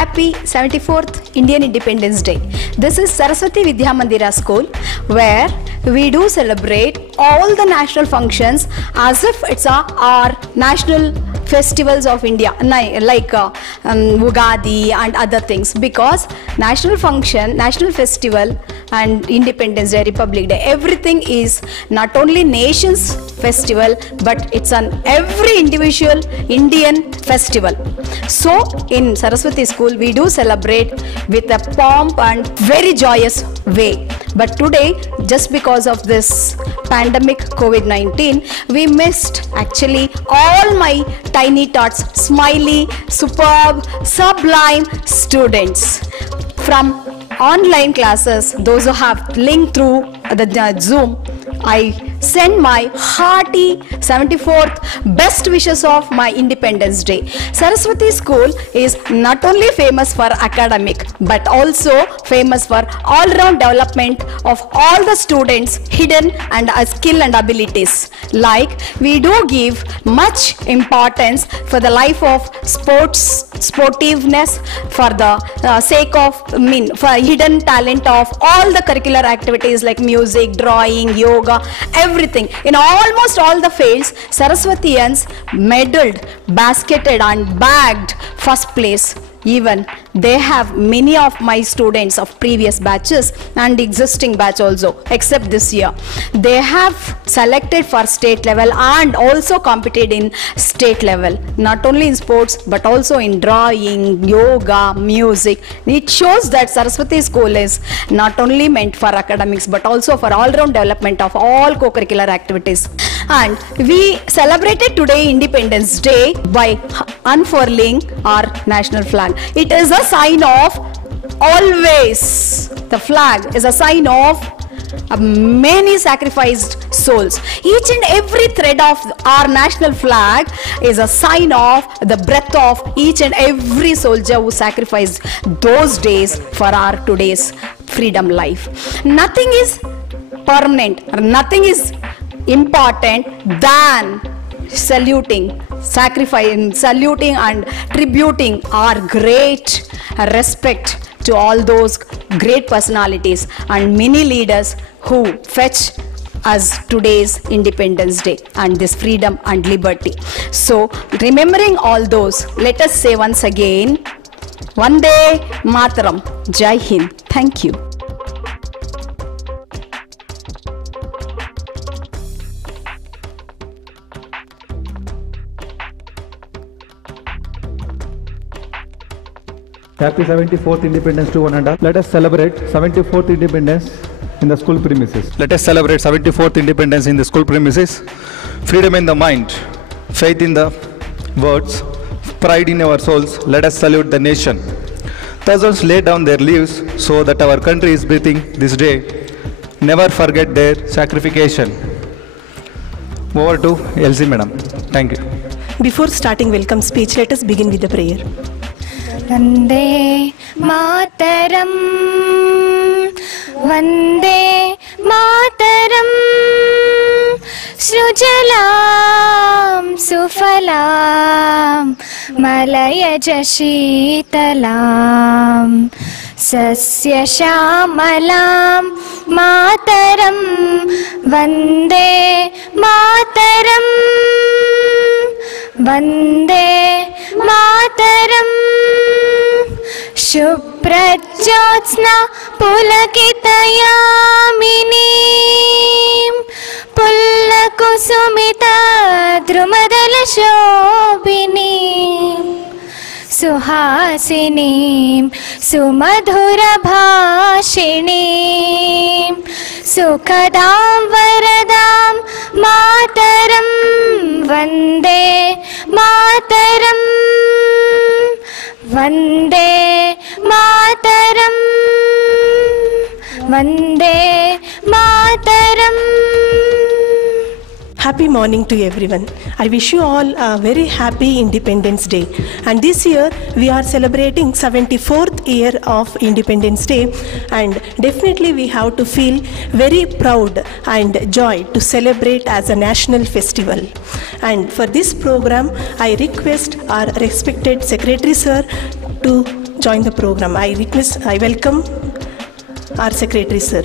Happy 74th Indian Independence Day. This is Saraswati Vidya Mandira School, where we do celebrate all the national functions as if it's our national festivals of India, like Ugadi and other things, because national function, national festival and Independence Day, Republic Day, everything is not only nation's festival, but it's an every individual Indian festival. So in Saraswati School, we do celebrate with a pomp and very joyous way. But today, just because of this pandemic COVID-19, we missed actually all my tiny tots, smiley, superb, sublime students. From online classes, those who have linked through the Zoom, I send my hearty 74th best wishes of my Independence Day. Saraswati School is not only famous for academic, but also famous for all-round development of all the students' hidden and skill and abilities. Like, we do give much importance for the life of sportiveness, for the sake of, for hidden talent of all the curricular activities like music, drawing, yoga, everything. In almost all the fields, Saraswatians medaled, basketed and bagged first place. Even they have many of my students of previous batches and existing batch also, except this year. They have selected for state level and also competed in state level, not only in sports but also in drawing, yoga, music. It shows that Saraswati School is not only meant for academics but also for all-round development of all co-curricular activities. And we celebrated today Independence Day by unfurling our national flag. It is a sign of always, the flag is a sign of many sacrificed souls. Each and every thread of our national flag is a sign of the breath of each and every soldier who sacrificed those days for our today's freedom life. Nothing is permanent, nothing is important than saluting, sacrificing, saluting and tributing our great respect to all those great personalities and many leaders who fetch us today's Independence Day and this freedom and liberty. So, remembering all those, let us say once again, Vande Mataram, Jai Hind. Thank you. Happy 74th Independence to one and all. Let us celebrate 74th Independence in the school premises. Let us celebrate 74th Independence in the school premises. Freedom in the mind, faith in the words, pride in our souls. Let us salute the nation. Thousands laid down their lives so that our country is breathing this day. Never forget their sacrification. Over to Elsie Madam. Thank you. Before starting welcome speech, let us begin with the prayer. Vande Mataram, Vande Mataram, Srujalam Sufalam, Malayaj Shitalam, Sasya Shamalam, Mataram, Vande Mataram, Vande Mataram, Shuprajyotsna Pulakitayaaminim, Pullakusumita Drumadala Shobhinim, Suhasinim Sumadhura Bhashinim, Sukhadam Varadam Mataram, Vande Mataram, Vande Mataram, Vande Mataram. Happy morning to everyone. I wish you all a very happy Independence Day. And this year we are celebrating 74th year of Independence Day, and definitely we have to feel very proud and joy to celebrate as a national festival. And for this program, I request our respected Secretary Sir to join the program. I welcome our secretary, sir.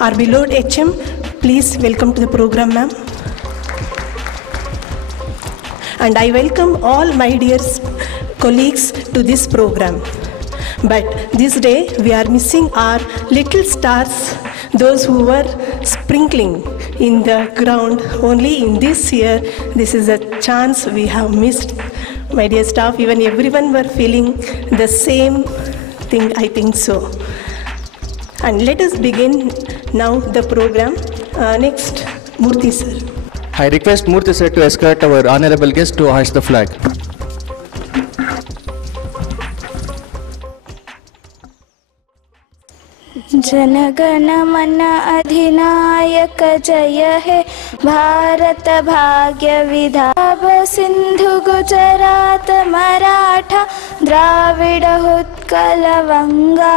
Our beloved HM, please welcome to the program, ma'am. And I welcome all my dear colleagues to this program. But this day we are missing our little stars, those who were sprinkling in the ground only in this year. This is a chance we have missed. My dear staff, even everyone were feeling the same thing, I think so. And let us begin now the program. Next, Murthy sir. I request Murthy sir to escort our honorable guest to hoist the flag. जनगण मन अधिनायक जय हे भारत भाग्य विधाता सिंधु गुजरात मराठा द्राविड़ उत्कल वंगा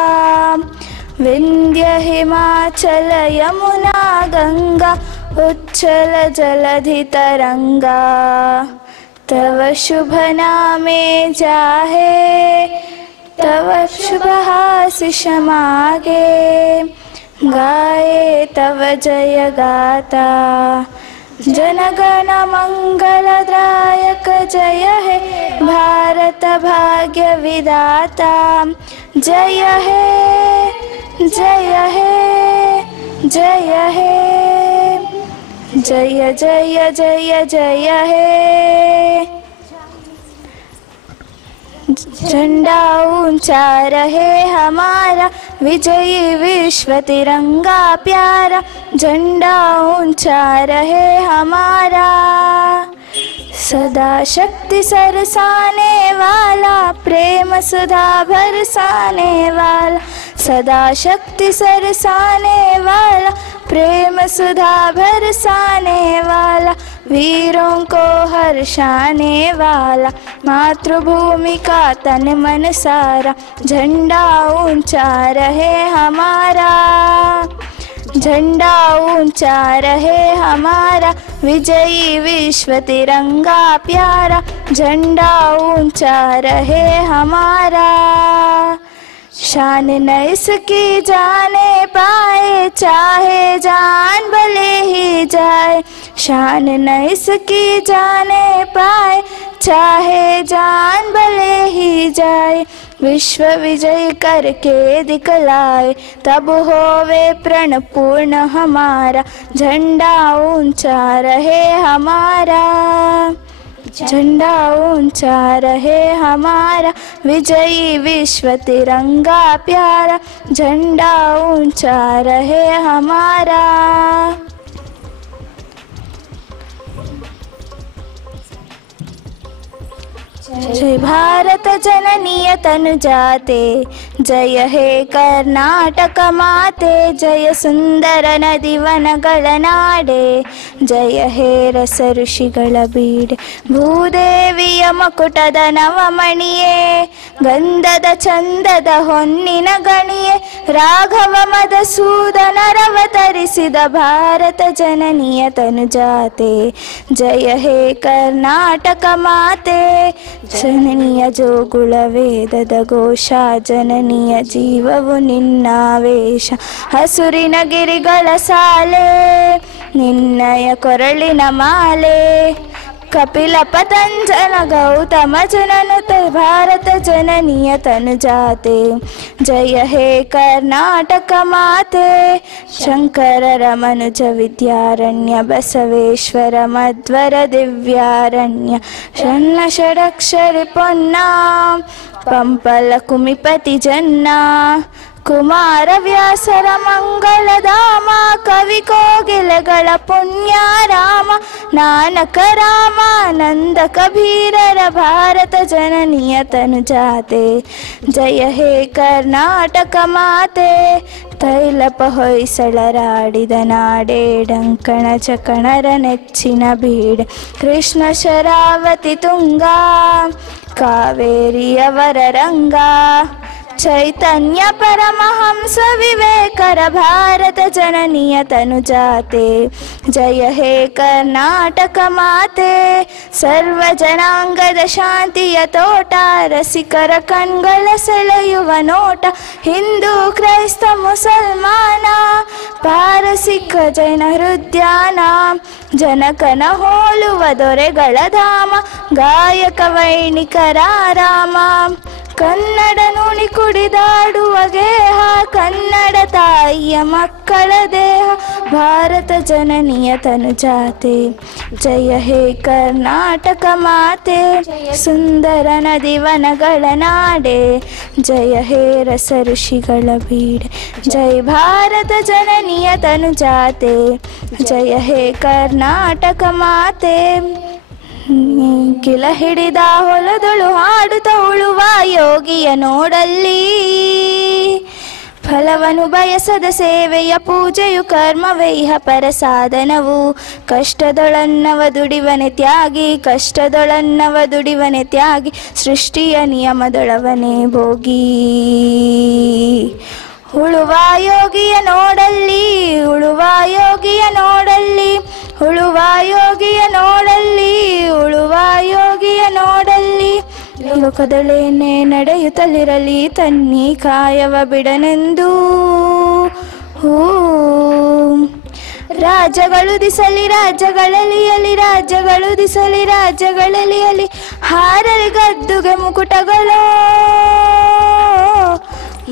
विंध्य हिमाचल यमुना गंगा उच्छल जलधि तरंगा तव शुभ नामे जाहे तव शुभ आशीष मागे गाए तव जय गाता जनगण मंगलदायक जय हे भारत भाग्य विधाता जय हे जय हे जय हे जय जय जय जय हे झंडा ऊंचा रहे हमारा विजयी विश्व तिरंगा प्यारा झंडा ऊंचा रहे हमारा सदा शक्ति सरसाने वाला प्रेम सुधा बरसाने वाला सदा शक्ति सरसाने वाला प्रेम सुधा बरसाने वाला वीरों को हर्षाने वाला मातृभूमि का तन मन सारा झंडा ऊंचा रहे हमारा झंडा ऊंचा रहे हमारा विजयी विश्व तिरंगा प्यारा झंडा ऊंचा रहे हमारा शान न इसकी जाने पाए चाहे जान भले ही जाए शान न इसकी जाने पाए चाहे जान भले ही जाए विश्व विजय करके दिखलाए तब होवे प्रण पूर्ण हमारा झंडा ऊंचा रहे हमारा झंडा ऊंचा रहे हमारा विजयी विश्व तिरंगा प्यारा झंडा ऊंचा रहे हमारा जय भारत जननीय तनुजाते जय हे कर्नाटक माते जय सुंदर नदी वनಗಳ ನಾಡೆ ಜಯ ಹೇ ರಸ ಋಷಿಗಳ ಬೀಡೆ ಭೂದೇವಿಯ ಮಕುಟದ ನವಮಣಿಯೇ ಗಂಧದ ಚಂದದ ಹೊನ್ನಿನ ಗಣಿಯೇ ರಾಘವ ಮಧುಸೂದನರವತರಿಸಿದ ಭಾರತ ಜನನಿಯ ತನುಜಾತೆ ಜಯ ಹೇ ಕರ್ನಾಟಕ ಮಾತೆ ಜನನಿಯ ಜೋಗುಳ ವೇದದ ಘೋಷ ಜನನಿಯ ಜೀವವು ನಿನ್ನಾವೇಶ ಹಸುರಿನ ಗಿರಿಗಳ ಸಾಲೆ ನಿನ್ನಯ ಕೊರಳಿನ ಮಾಲೆ ಕಪಿಲ ಪತಂಜಲ ಗೌತಮ ಜನನುತ ಭಾರತ ಜನನಿಯ ತನುಜಾತೆ ಜಯ ಹೇ ಕರ್ನಾಟಕ ಮಾತೆ ಶಂಕರರ ಮನುಜ ವಿದ್ಯಾರಣ್ಯ ಬಸವೇಶ್ವರ ಮಧ್ವರ ದಿವ್ಯಾರಣ್ಯ ಶನ್ನ ಷಡಕ್ಷರಿ ಪೊನ್ನ ಪಂಪಲ ಕುಮಿಪತಿ ಜನ್ನ ಕುಮಾರ ವ್ಯಾಸರ ಮಂಗಳಧಾಮ ಕವಿ ಕೋಗಿಲೆಗಳ ಪುಣ್ಯ ರಾಮ ನಾನಕ ರಾಮಾನಂದ ಕಬೀರರ ಭಾರತ ಜನನಿಯ ತನುಜಾತೆ ಜಯ ಹೇ ಕರ್ನಾಟಕ ಮಾತೆ ತೈಲಪ ಹೊಯ್ಸಳರಾಡಿದ ನಾಡೆ ಡಂಕಣ ಚಕಣರ ನೆಚ್ಚಿನ ಬೀಡೆ ಕೃಷ್ಣ ಶರಾವತಿ ತುಂಗಾ ಕಾವೇರಿಯವರ ರಂಗ ಚೈತನ್ಯ ಪರಮಹಂಸ ವಿವೇಕರ ಭಾರತ ಜನನಿಯ ತನುಜಾತೆ ಜಯ ಹೇ ಕರ್ನಾಟಕ ಮಾತೆ ಸರ್ವ ಜನಾಂಗದ ಶಾಂತಿಯ ತೋಟ ರಸಿಕರ ಕಣ್ಗಳ ಸೆಳೆಯುವ ನೋಟ ಹಿಂದೂ ಕ್ರೈಸ್ತ ಮುಸಲ್ಮಾನ ಪಾರಸಿಕ ಜೈನ ಹೃದ್ಯಾನ ಜನಕನ ಹೋಲುವ ದೊರೆಗಳ ಧಾಮ ಗಾಯಕ ವೈಣಿಕರ ರಾಮ ಕನ್ನಡ ನುಡಿ ಕುಡಿದಾಡುವ ಗೇಹ ಕನ್ನಡ ತಾಯಿಯ ಮಕ್ಕಳ ದೇಹ ಭಾರತ ಜನನಿಯ ತನುಜಾತೆ ಜಯ ಹೇ ಕರ್ನಾಟಕ ಮಾತೆ ಸುಂದರ ನದಿವನಗಳ ನಾಡೆ ಜಯ ಹೇ ರಸ ಋಷಿಗಳ ಬೀಡೆ ಜೈ ಭಾರತ ಜನನಿಯ ತನುಜಾತೆ ಜಯ ಹೇ ಕರ್ನಾಟಕ ಮಾತೆ ಕಿಲ ಹಿಡಿದ ಹೊಲದಳು ಹಾಡುತ್ತ ಉಳುವ ಯೋಗಿಯ ನೋಡಲ್ಲಿ ಫಲವನ್ನು ಬಯಸದ ಸೇವೆಯ ಪೂಜೆಯು ಕರ್ಮವೈಹ ಪರಸಾಧನವು ಕಷ್ಟದೊಳನ್ನವ ದುಡಿವನೆ ತ್ಯಾಗಿ ಸೃಷ್ಟಿಯ ನಿಯಮದೊಳವನೇ ಭೋಗಿ ಉಳುವ ಯೋಗಿಯ ನೋಡಲ್ಲಿ ಲೋಕದಲ್ಲೇನೇ ನಡೆಯುತ್ತಲಿರಲಿ ತನ್ನಿ ಕಾಯವ ಬಿಡನೆಂದು ರಾಜ್ಯಗಳು ದಿಸಲಿ ರಾಜ್ಯಗಳಲಿಯಲಿ ಹಾರಲಿ ಗದ್ದುಗೆ ಮುಕುಟಗಳು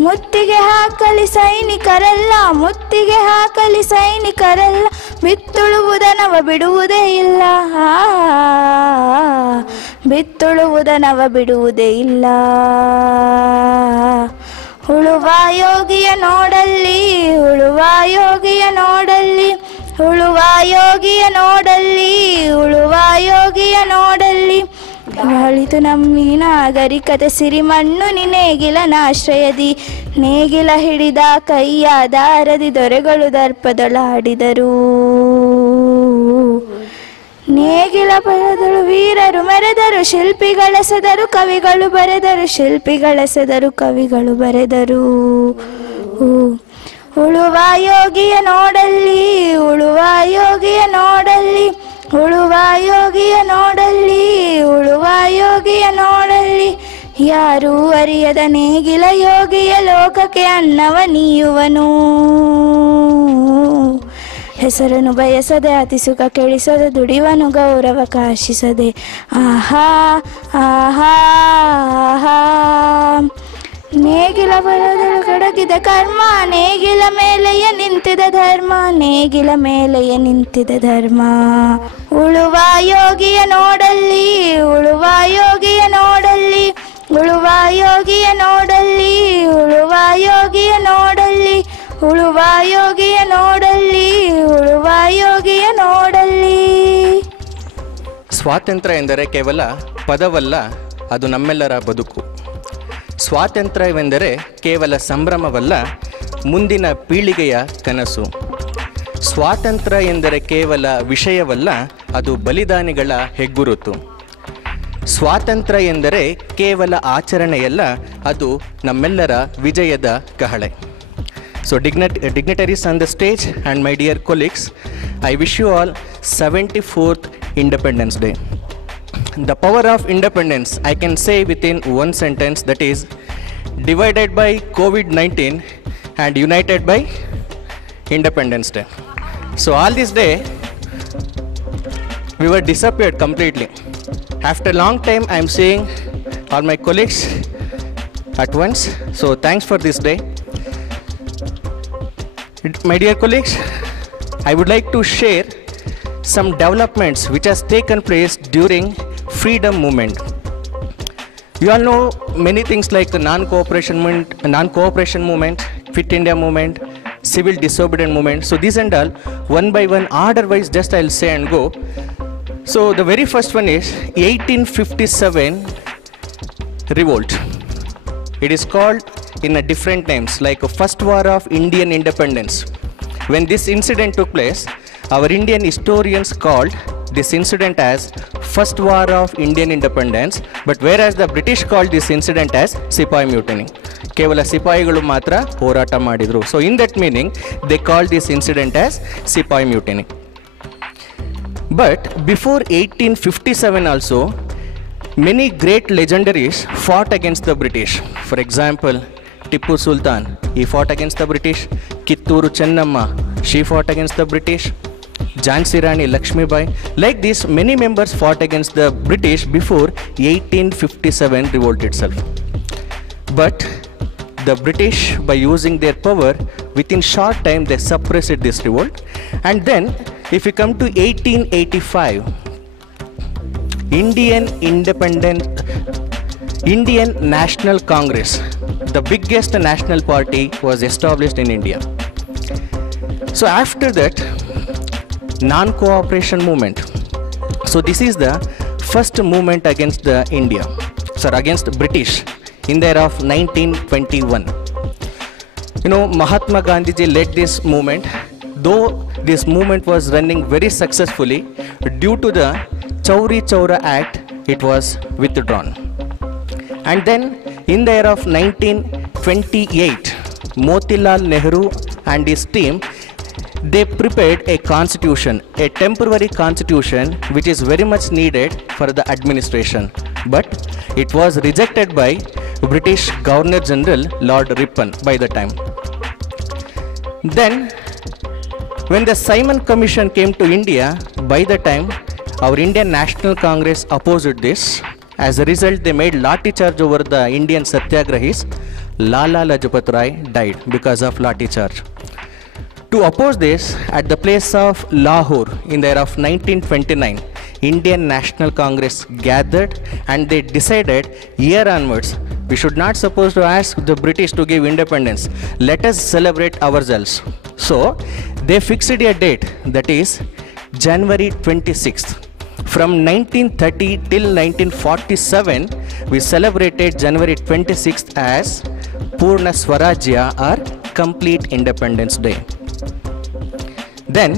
ಮುತ್ತಿಗೆ ಹಾಕಲಿ ಸೈನಿಕರೆಲ್ಲ ಬಿತ್ತುಳುವುದನವ ಬಿಡುವುದೇ ಇಲ್ಲ ಉಳುವ ಯೋಗಿಯ ನೋಡಲ್ಲಿ ಬಾಳಿತು ನಮ್ಮಿ ನಾಗರಿಕತೆ ಸಿರಿಮಣ್ಣು ನೇಗಿಲನಾಶ್ರಯದಿ ನೇಗಿಲ ಹಿಡಿದ ಕೈಯ ದಾರದಿ ದೊರೆಗಳು ದರ್ಪದೊಳಾಡಿದರು ನೇಗಿಲ ಬರೆದರು ವೀರರು ಮೆರೆದರು ಶಿಲ್ಪಿಗಳೆಸೆದರು ಕವಿಗಳು ಬರೆದರು ಉಳುವ ಯೋಗಿಯ ನೋಡಲ್ಲಿ ಯಾರೂ ಅರಿಯದ ನೇಗಿಲ ಯೋಗಿಯ ಲೋಕಕ್ಕೆ ಅನ್ನವ ನೀಯುವನು ಹೆಸರನ್ನು ಬಯಸದೆ ಅತಿ ಸುಖ ಕೆಳಿಸದೆ ದುಡಿವನು ಗೌರವ ಕಾಶಿಸದೆ ಆಹಾ ನೇಗಿಲ ಬರದಳು ಕಡಗಿದ ಕರ್ಮ ನೇಗಿಲ ಮೇಲೆಯೇ ನಿಂತಿದ ಧರ್ಮ ಉಳುವ ಯೋಗಿಯ ನೋಡಲ್ಲಿ ಸ್ವಾತಂತ್ರ್ಯ ಎಂದರೆ ಕೇವಲ ಪದವಲ್ಲ, ಅದು ನಮ್ಮೆಲ್ಲರ ಬದುಕು. ಸ್ವಾತಂತ್ರ್ಯವೆಂದರೆ ಕೇವಲ ಸಂಭ್ರಮವಲ್ಲ, ಮುಂದಿನ ಪೀಳಿಗೆಯ ಕನಸು. ಸ್ವಾತಂತ್ರ್ಯ ಎಂದರೆ ಕೇವಲ ವಿಷಯವಲ್ಲ, ಅದು ಬಲಿದಾನಿಗಳ ಹೆಗ್ಗುರುತು. ಸ್ವಾತಂತ್ರ್ಯ ಎಂದರೆ ಕೇವಲ ಆಚರಣೆಯಲ್ಲ, ಅದು ನಮ್ಮೆಲ್ಲರ ವಿಜಯದ ಕಹಳೆ. So dignitaries on the stage and my dear colleagues, I wish you all 74th Independence Day. The power of independence I can say within one sentence, that is divided by COVID-19 and united by Independence Day. So all this day we were disappeared completely. After a long time I am seeing all my colleagues at once. So thanks for this day. My dear colleagues, I would like to share some developments which has taken place during freedom movement. You all know many things like the non-cooperation movement, Fit India movement, civil disobedience movement. So these and all, one by one, order wise, just I'll say and go. So the very first one is 1857 revolt. It is called in a different names, like a first war of Indian independence. When this incident took place, our Indian historians called this incident as First War of Indian Independence, but whereas the British called this incident as Sipahi Mutiny. ಕೇವಲ ಸಿಪಾಯಿಗಳು ಮಾತ್ರ ಹೋರಾಟ ಮಾಡಿದರು. So in that meaning they call this incident as sepoy mutiny. But before 1857 also many great legendaries fought against the British. For example, Tippu Sultan, he fought against the British. Kitturu Chennamma, she fought against the British. Jhansi Rani Lakshmibai. Like this, many members fought against the British before 1857 revolt itself. But the British, by using their power, within short time they suppressed this revolt. And then, if you come to 1885, Indian National Congress, the biggest national party, was established in India. So after that, non-cooperation movement. So this is the first movement against the against British in the year of 1921. You know, Mahatma Gandhiji led this movement, though this movement was running very successfully. Due to the Chauri Chaura Act, it was withdrawn. And then in the year of 1928, Motilal Nehru and his team, they prepared a constitution, a temporary constitution which is very much needed for the administration. But it was rejected by British Governor General Lord Ripon by the time. Then when the Simon Commission came to India, by the time our Indian National Congress opposed this. As a result, they made lathi charge over the Indian Satyagrahis. Lala Lajpat Rai died because of lathi charge. To oppose this, at the place of Lahore in the year of 1929, Indian National Congress gathered and they decided year onwards, we should not supposed to ask the British to give independence. Let us celebrate ourselves. So they fixed a date, that is January 26th. From 1930 till 1947, we celebrated January 26th as Purna Swarajya or Complete Independence Day. Then,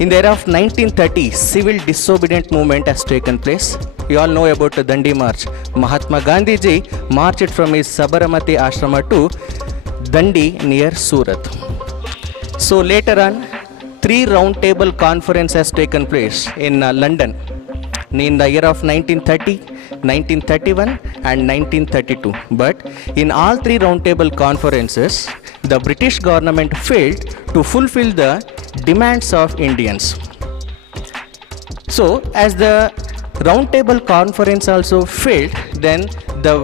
in the year of 1930, civil disobedient movement has taken place. You all know about the Dandi March. Mahatma Gandhiji marched from his Sabarmati Ashrama to Dandi near Surat. So later on, 3 roundtable conferences has taken place in London in the year of 1930, 1931 and 1932. But in all 3 roundtable conferences, the British government failed to fulfill the demands of Indians. So as the roundtable conference also failed, then the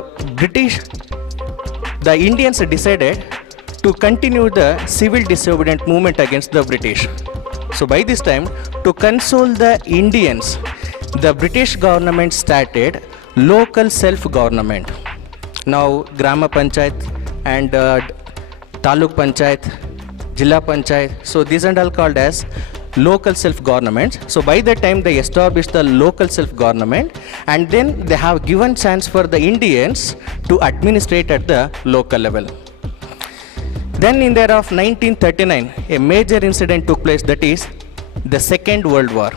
Indians decided to continue the civil disobedient movement against the British. So by this time, to console the Indians, the British government started local self-government. Now Grama Panchayat and Taluk Panchayat, Jilla Panchayat, so these are all called as local self-government. So by that time they established the local self-government, and then they have given chance for the Indians to administrate at the local level. Then in the year of 1939, a major incident took place, that is the Second World War.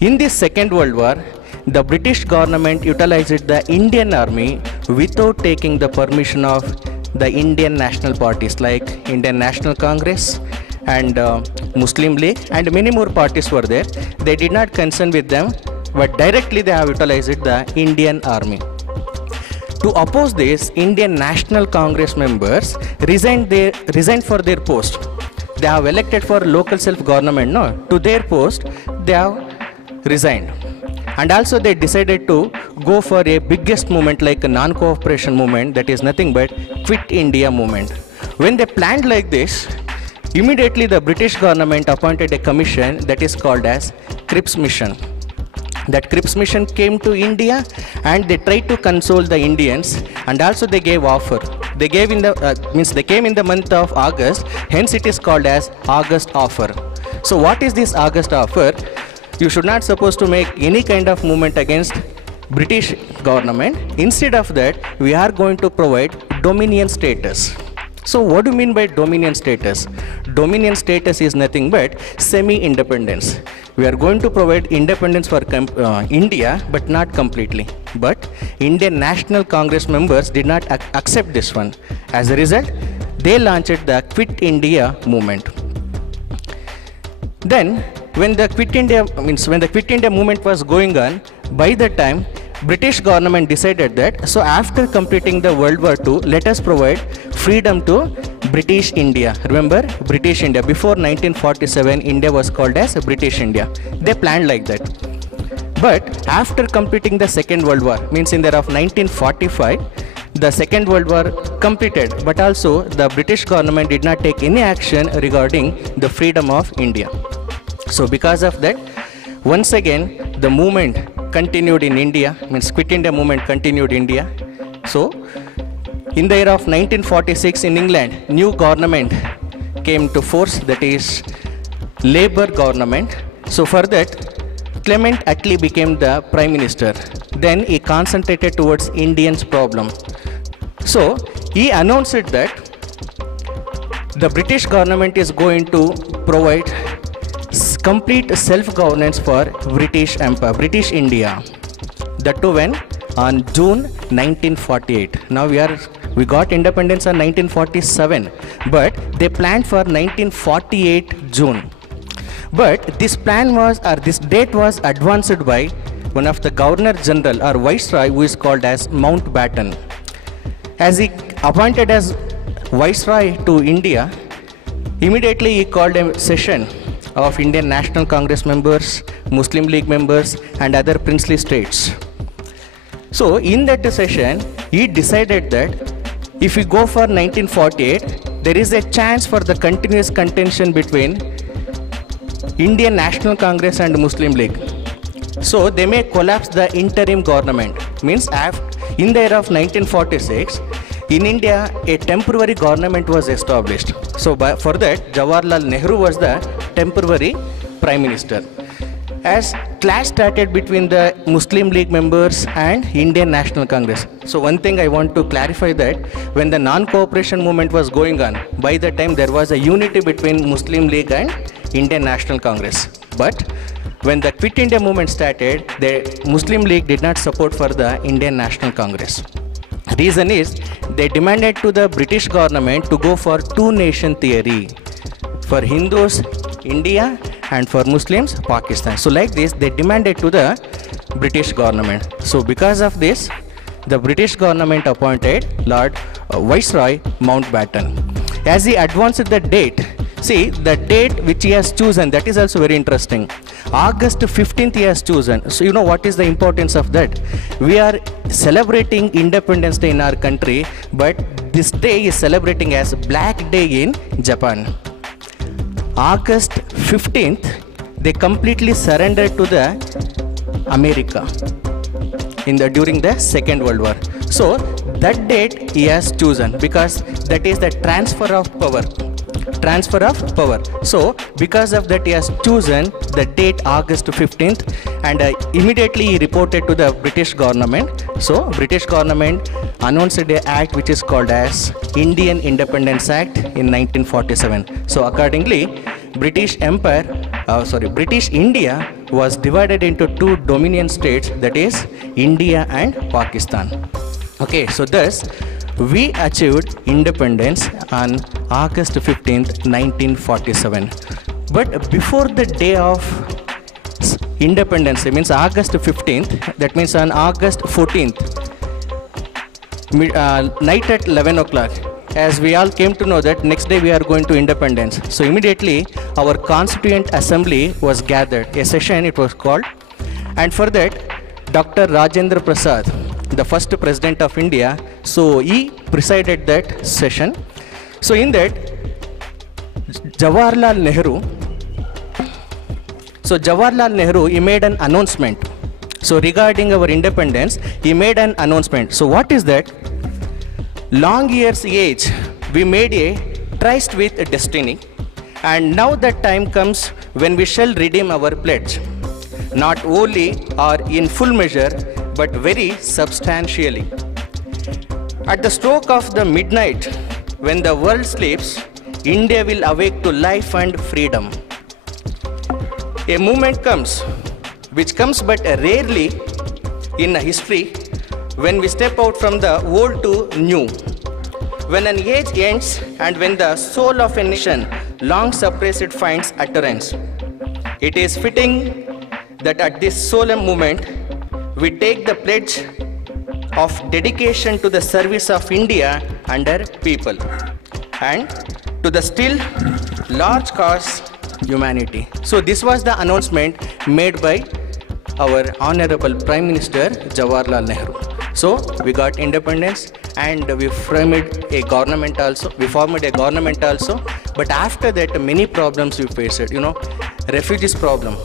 In this Second World War, the British government utilized the Indian army without taking the permission of the Indian national parties like Indian National Congress and Muslim League and many more parties were there. They did not consent with them, but directly they have utilized the Indian army. To oppose this, Indian National Congress members resigned for their post. They have elected for local self-government, no? To their post, they have resigned. And also they decided to go for a biggest movement like a non-cooperation movement, that is nothing but Quit India movement. When they planned like this, immediately the British government appointed a commission that is called as Cripps Mission. That Cripps Mission came to India and they tried to console the Indians, and also they gave offer. They gave in the they came in the month of August, hence it is called as August offer. So what is this August offer? You should not supposed to make any kind of movement against British government. Instead of that, we are going to provide dominion status. So what do you mean by dominion status? Dominion status is nothing but semi-independence. We are going to provide independence for India, but not completely. But Indian National Congress members did not accept this one. As a result, they launched the Quit India movement. Then, when the Quit India movement was going on, by the time British government decided that, so after completing the World War II, let us provide freedom to British India. Remember, British India, before 1947, India was called as British India. They planned like that. But after completing the Second World War, means in the year of 1945, the Second World War completed, but also the British government did not take any action regarding the freedom of India. So because of that, once again, the movement continued in India, means Quit India movement continued in India. So in the year of 1946 in England, new government came to force, that is Labour government. So for that, Clement Attlee became the Prime Minister. Then he concentrated towards Indians' problem. So he announced that the British government is going to provide complete self-governance for British Empire, British India. That too when? On June 1948. Now we got independence on 1947, but they planned for 1948 June. But this plan was, or this date was advanced by one of the Governor General or Viceroy, who is called as Mountbatten. As he appointed as Viceroy to India, immediately he called a session of Indian National Congress members, Muslim League members and other princely states. So in that session, he decided that if we go for 1948, there is a chance for the continuous contention between Indian National Congress and Muslim League. So they may collapse the interim government. Means in the year of 1946, in India, a temporary government was established. So for that, Jawaharlal Nehru was the temporary Prime Minister. As clash started between the Muslim League members and Indian National Congress. So one thing I want to clarify, that when the non-cooperation movement was going on, by the time there was a unity between Muslim League and Indian National Congress. But when the Quit India movement started, the Muslim League did not support for the Indian National Congress. Reason is, they demanded to the British government to go for two-nation theory. For Hindus, India, and for Muslims, Pakistan. So like this, they demanded to the British government. So because of this, the British government appointed Lord Viceroy Mountbatten. As he advanced the date, see the date which he has chosen, that is also very interesting. August 15th he has chosen. So you know what is the importance of that? We are celebrating Independence Day in our country, but this day is celebrating as Black Day in Japan. August 15th, they completely surrendered to the America during the Second World War. So that date he has chosen because that is the transfer of power. Transfer of power. So because of that, he has chosen the date August 15th, and immediately he reported to the British government. So British government announced an act which is called as Indian Independence Act in 1947. So accordingly, British India was divided into two dominion states, that is India and Pakistan. Okay, so thus we achieved independence on August 15th, 1947. But before the day of independence, it means August 15th, that means on August 14th, night at 11 o'clock, as we all came to know that next day we are going to independence. So immediately our Constituent Assembly was gathered, a session it was called, and for that Dr. Rajendra Prasad, the first president of India, so he presided that session. So in that, Jawaharlal Nehru, he made an announcement. So regarding our independence, he made an announcement. So what is that? Long years age, we made a tryst with destiny, and now that time comes when we shall redeem our pledge, not wholly or in full measure, but very substantially. At the stroke of the midnight, when the world sleeps, India will awake to life and freedom. A moment comes, which comes but rarely in a history, when we step out from the old to new. When an age ends and when the soul of a nation long suppressed finds utterance. It is fitting that at this solemn moment, we take the pledge of dedication to the service of India and her people, and to the still large cause humanity. So this was the announcement made by our Honorable Prime Minister Jawaharlal Nehru. So we got independence and we formed a government also. But after that, many problems we faced. Refugees problem.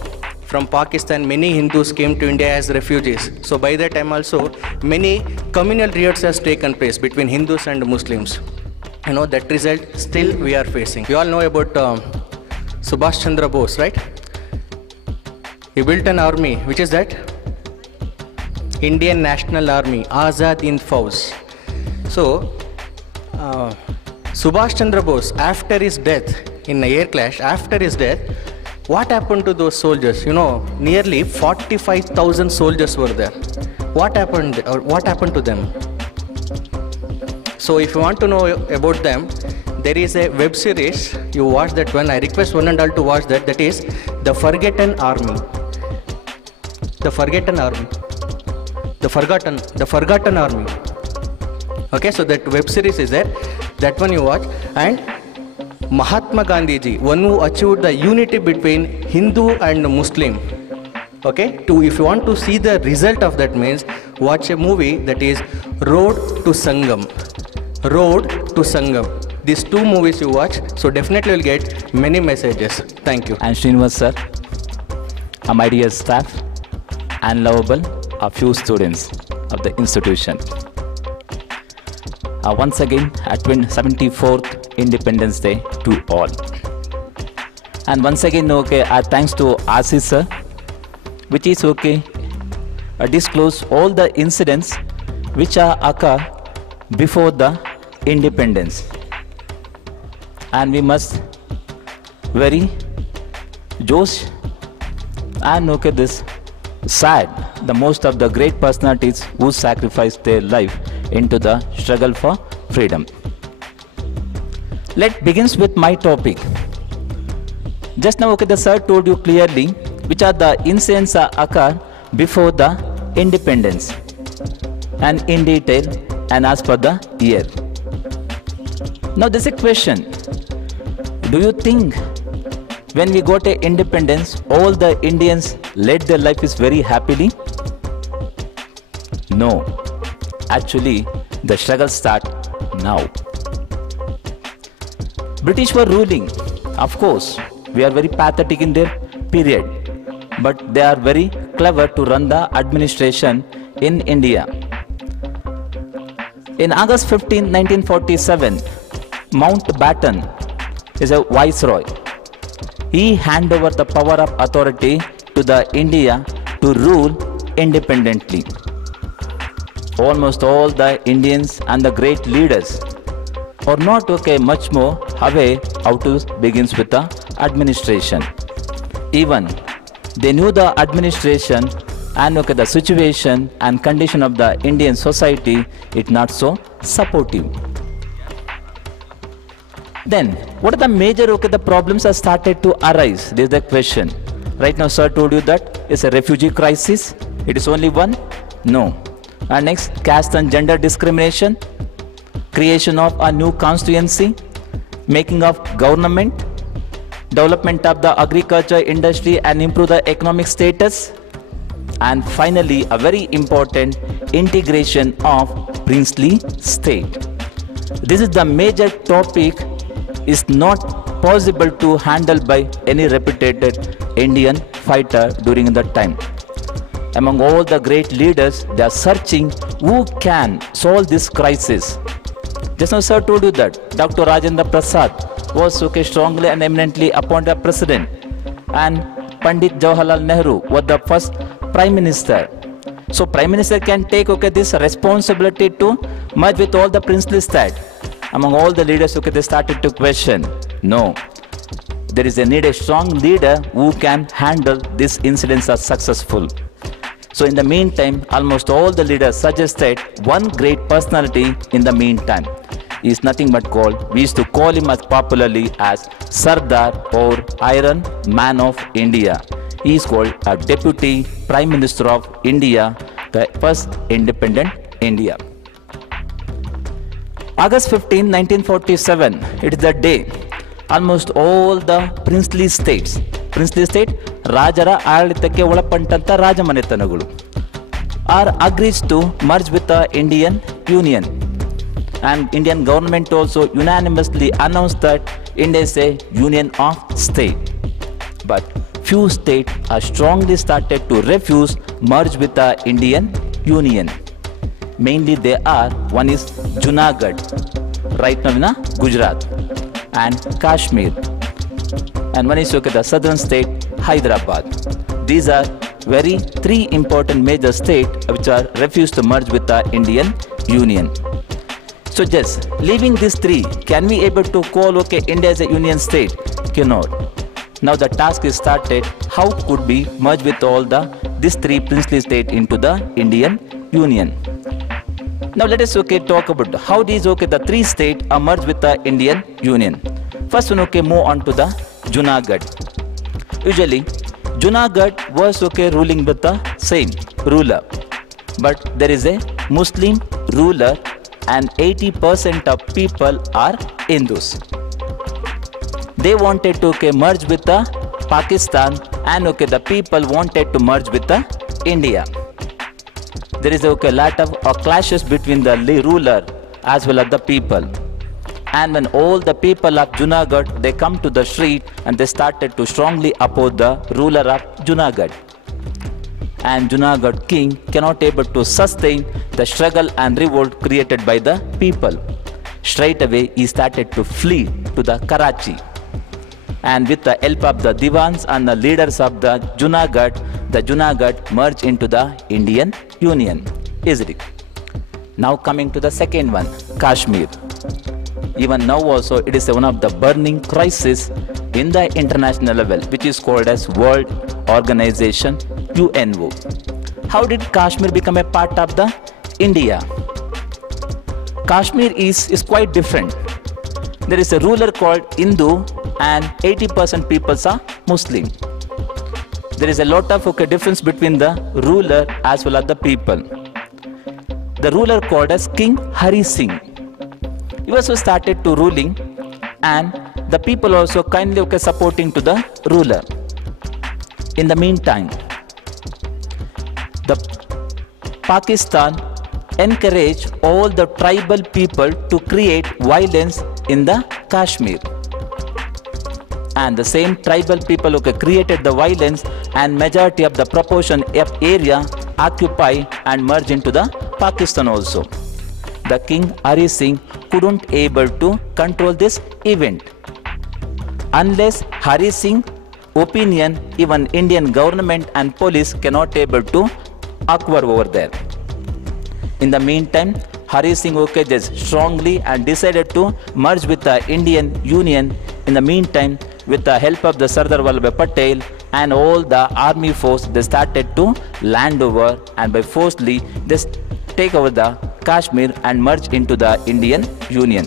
From Pakistan, many Hindus came to India as refugees. So by that time also, many communal riots has taken place between Hindus and Muslims. That result still we are facing. You all know about Subhash Chandra Bose, right? He built an army, which is that? Indian National Army, Azad Hind Fauj. So, Subhash Chandra Bose, after his death, in a air clash, after his death, what happened to those soldiers? Nearly 45,000 soldiers were there. What happened to them? So, if you want to know about them, there is a web series, you watch that one. I request one and all to watch that. That is The Forgotten Army. The Forgotten Army. The Forgotten Army. Okay, so that web series is there. That one you watch. And Mahatma Gandhi ji, one who achieved the unity between Hindu and Muslim. Okay, if you want to see the result of that, means watch a movie that is Road to Sangam. Road to Sangam. These two movies you watch, so definitely you'll get many messages. Thank you. And Srinivas sir, my dear staff, and lovable a few students of the institution. Once again, at 74th Independence Day to all. And once again, thanks to Ashish sir, which is disclose all the incidents which are occur before the independence. And we must very Josh and this sad, the most of the great personalities who sacrificed their life into the struggle for freedom. Let's begin with my topic. Just now, the sir told you clearly which are the incidents that occur before the independence, and in detail and as per the year. Now, there's a question. Do you think when we got a independence, all the Indians led their life is very happily? No. Actually, the struggle start now. British were ruling. Of course, we are very pathetic in their period, but they are very clever to run the administration in India. In August 15, 1947, Mountbatten is a viceroy. He handed over the power of authority to the India to rule independently. Almost all the Indians and the great leaders are not much more away how to begin with the administration. Even they knew the administration and the situation and condition of the Indian society is not so supportive. Then, what are the major the problems that started to arise? This is the question. Right now, sir told you that it's a refugee crisis. It is only one? No. And next, caste and gender discrimination, creation of a new constituency, making of government, development of the agriculture industry and improve the economic status, and finally, a very important integration of princely state. This is the major topic is not possible to handle by any reputed Indian fighter during that time. Among all the great leaders, they are searching who can solve this crisis. Just now sir told you that Dr. Rajendra Prasad was strongly and eminently appointed president, and Pandit Jawaharlal Nehru was the first prime minister. So prime minister can take this responsibility to merge with all the princely state. among all the leaders, okay, they started to question. No, there is a need a strong leader who can handle these incidents as successful. So in the meantime, almost all the leaders suggested one great personality in the meantime. He is nothing but called, we used to call him as popularly as Sardar or Iron Man of India. He is called a Deputy Prime Minister of India, the first independent India. August 15, 1947, it is the day almost all the princely states, princely state, ರಾಜರ ಆಡಳಿತಕ್ಕೆ ಒಳಪಟ್ಟಂತ ರಾಜಮನೆತನಗಳು are agreed to merge with the Indian Union. And Indian government also unanimously announced that India is a union of state. But few states are strongly started to refuse merge with the Indian Union. Mainly they are, one is Junagadh, right now in Gujarat, and Kashmir. And one is the southern state, Hyderabad. These are very three important major states which are refused to merge with the Indian Union. So just leaving these three, can we able to call okay India as a union state? Cannot. Now the task is started, how could we merge with all these three princely states into the Indian Union? Now let us okay talk about how these okay the three states are merged with the Indian Union. First one okay move on to the Junagadh. Usually Junagadh was okay ruling with the same ruler, but there is a Muslim ruler and 80% of people are Hindus. They wanted to okay merge with the Pakistan, and okay the people wanted to merge with the India. There is okay lot of clashes between the ruler as well as the people. And when all the people of Junagadh, they come to the street and they started to strongly oppose the ruler of Junagadh. And Junagadh king cannot able to sustain the struggle and revolt created by the people. Straight away he started to flee to the Karachi. And with the help of the Diwans and the leaders of the Junagadh merged into the Indian Union easily. Now coming to the second one, Kashmir. Even now also it is one of the burning crisis in the international level, which is called as World Organization, UNO. How did Kashmir become a part of the India? Kashmir is quite different. There is a ruler called Hindu and 80% people are Muslim. There is a lot of difference between the ruler as well as the people. The ruler called as King Hari Singh. He also started to ruling, and the people also kindly supporting to the ruler. In the meantime, the Pakistan encouraged all the tribal people to create violence in the Kashmir. And the same tribal people created the violence, and majority of the proportion of area occupy and merge into the Pakistan also. The King Hari Singh couldn't able to control this event. Unless Hari Singh opinion, even Indian government and police cannot able to acquire over there. In the meantime, Hari Singh just strongly and decided to merge with the Indian Union. In the meantime, with the help of the Sardar Vallabhbhai Patel and all the army force, they started to land over and by forcefully they take over the Kashmir and merge into the Indian Union.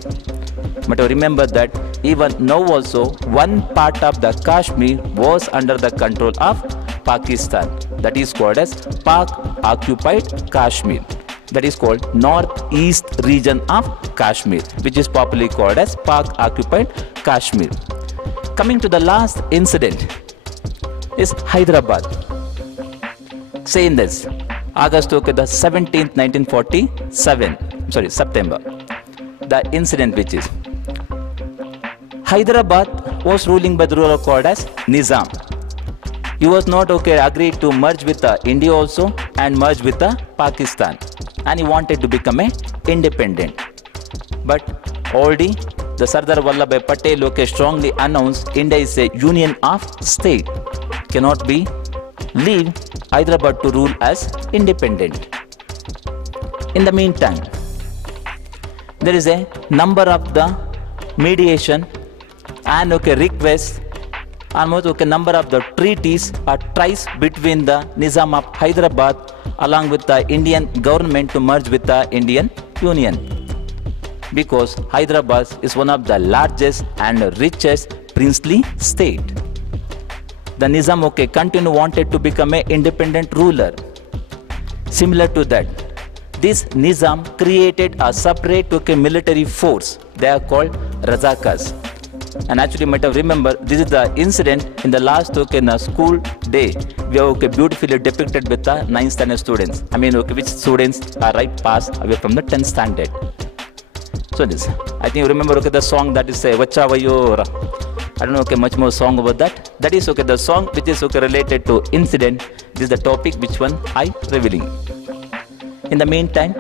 But remember that even now also one part of the Kashmir was under the control of Pakistan. That is called as Pak occupied Kashmir. That is called northeast region of Kashmir, which is popularly called as Pak occupied Kashmir. Coming to the last incident is Hyderabad. Saying this, August the 17th, 1947, September. The incident which is Hyderabad was ruling by the ruler called as Nizam. He was not agreed to merge with India also and merge with Pakistan, and he wanted to become a independent. But already the Sardar Vallabhbhai Patel strongly announced India is a union of state, cannot be leave Hyderabad to rule as independent. In the meantime, there is a number of the mediation and requests, almost number of the treaties or ties between the Nizam of Hyderabad along with the Indian government to merge with the Indian Union, because Hyderabad is one of the largest and richest princely state. The Nizam wanted to become an independent ruler. Similar to that, this Nizam created a separate military force. They are called Razakars. And actually, you might have remember, this is the incident in the last school day. We have beautifully depicted with the 9th standard students. I mean, which students are right past away from the 10th standard. So this, I think you remember the song that is Vacha Vayora. I don't know much more song about that. That is the song which is related to incident. This is the topic which one I revealing. In the meantime,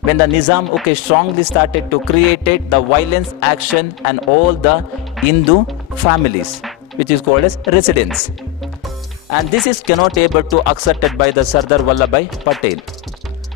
when the Nizam strongly started to create the violence action and all the Hindu families, which is called as residents. And this is cannot able to accepted by the Sardar Vallabhbhai Patel.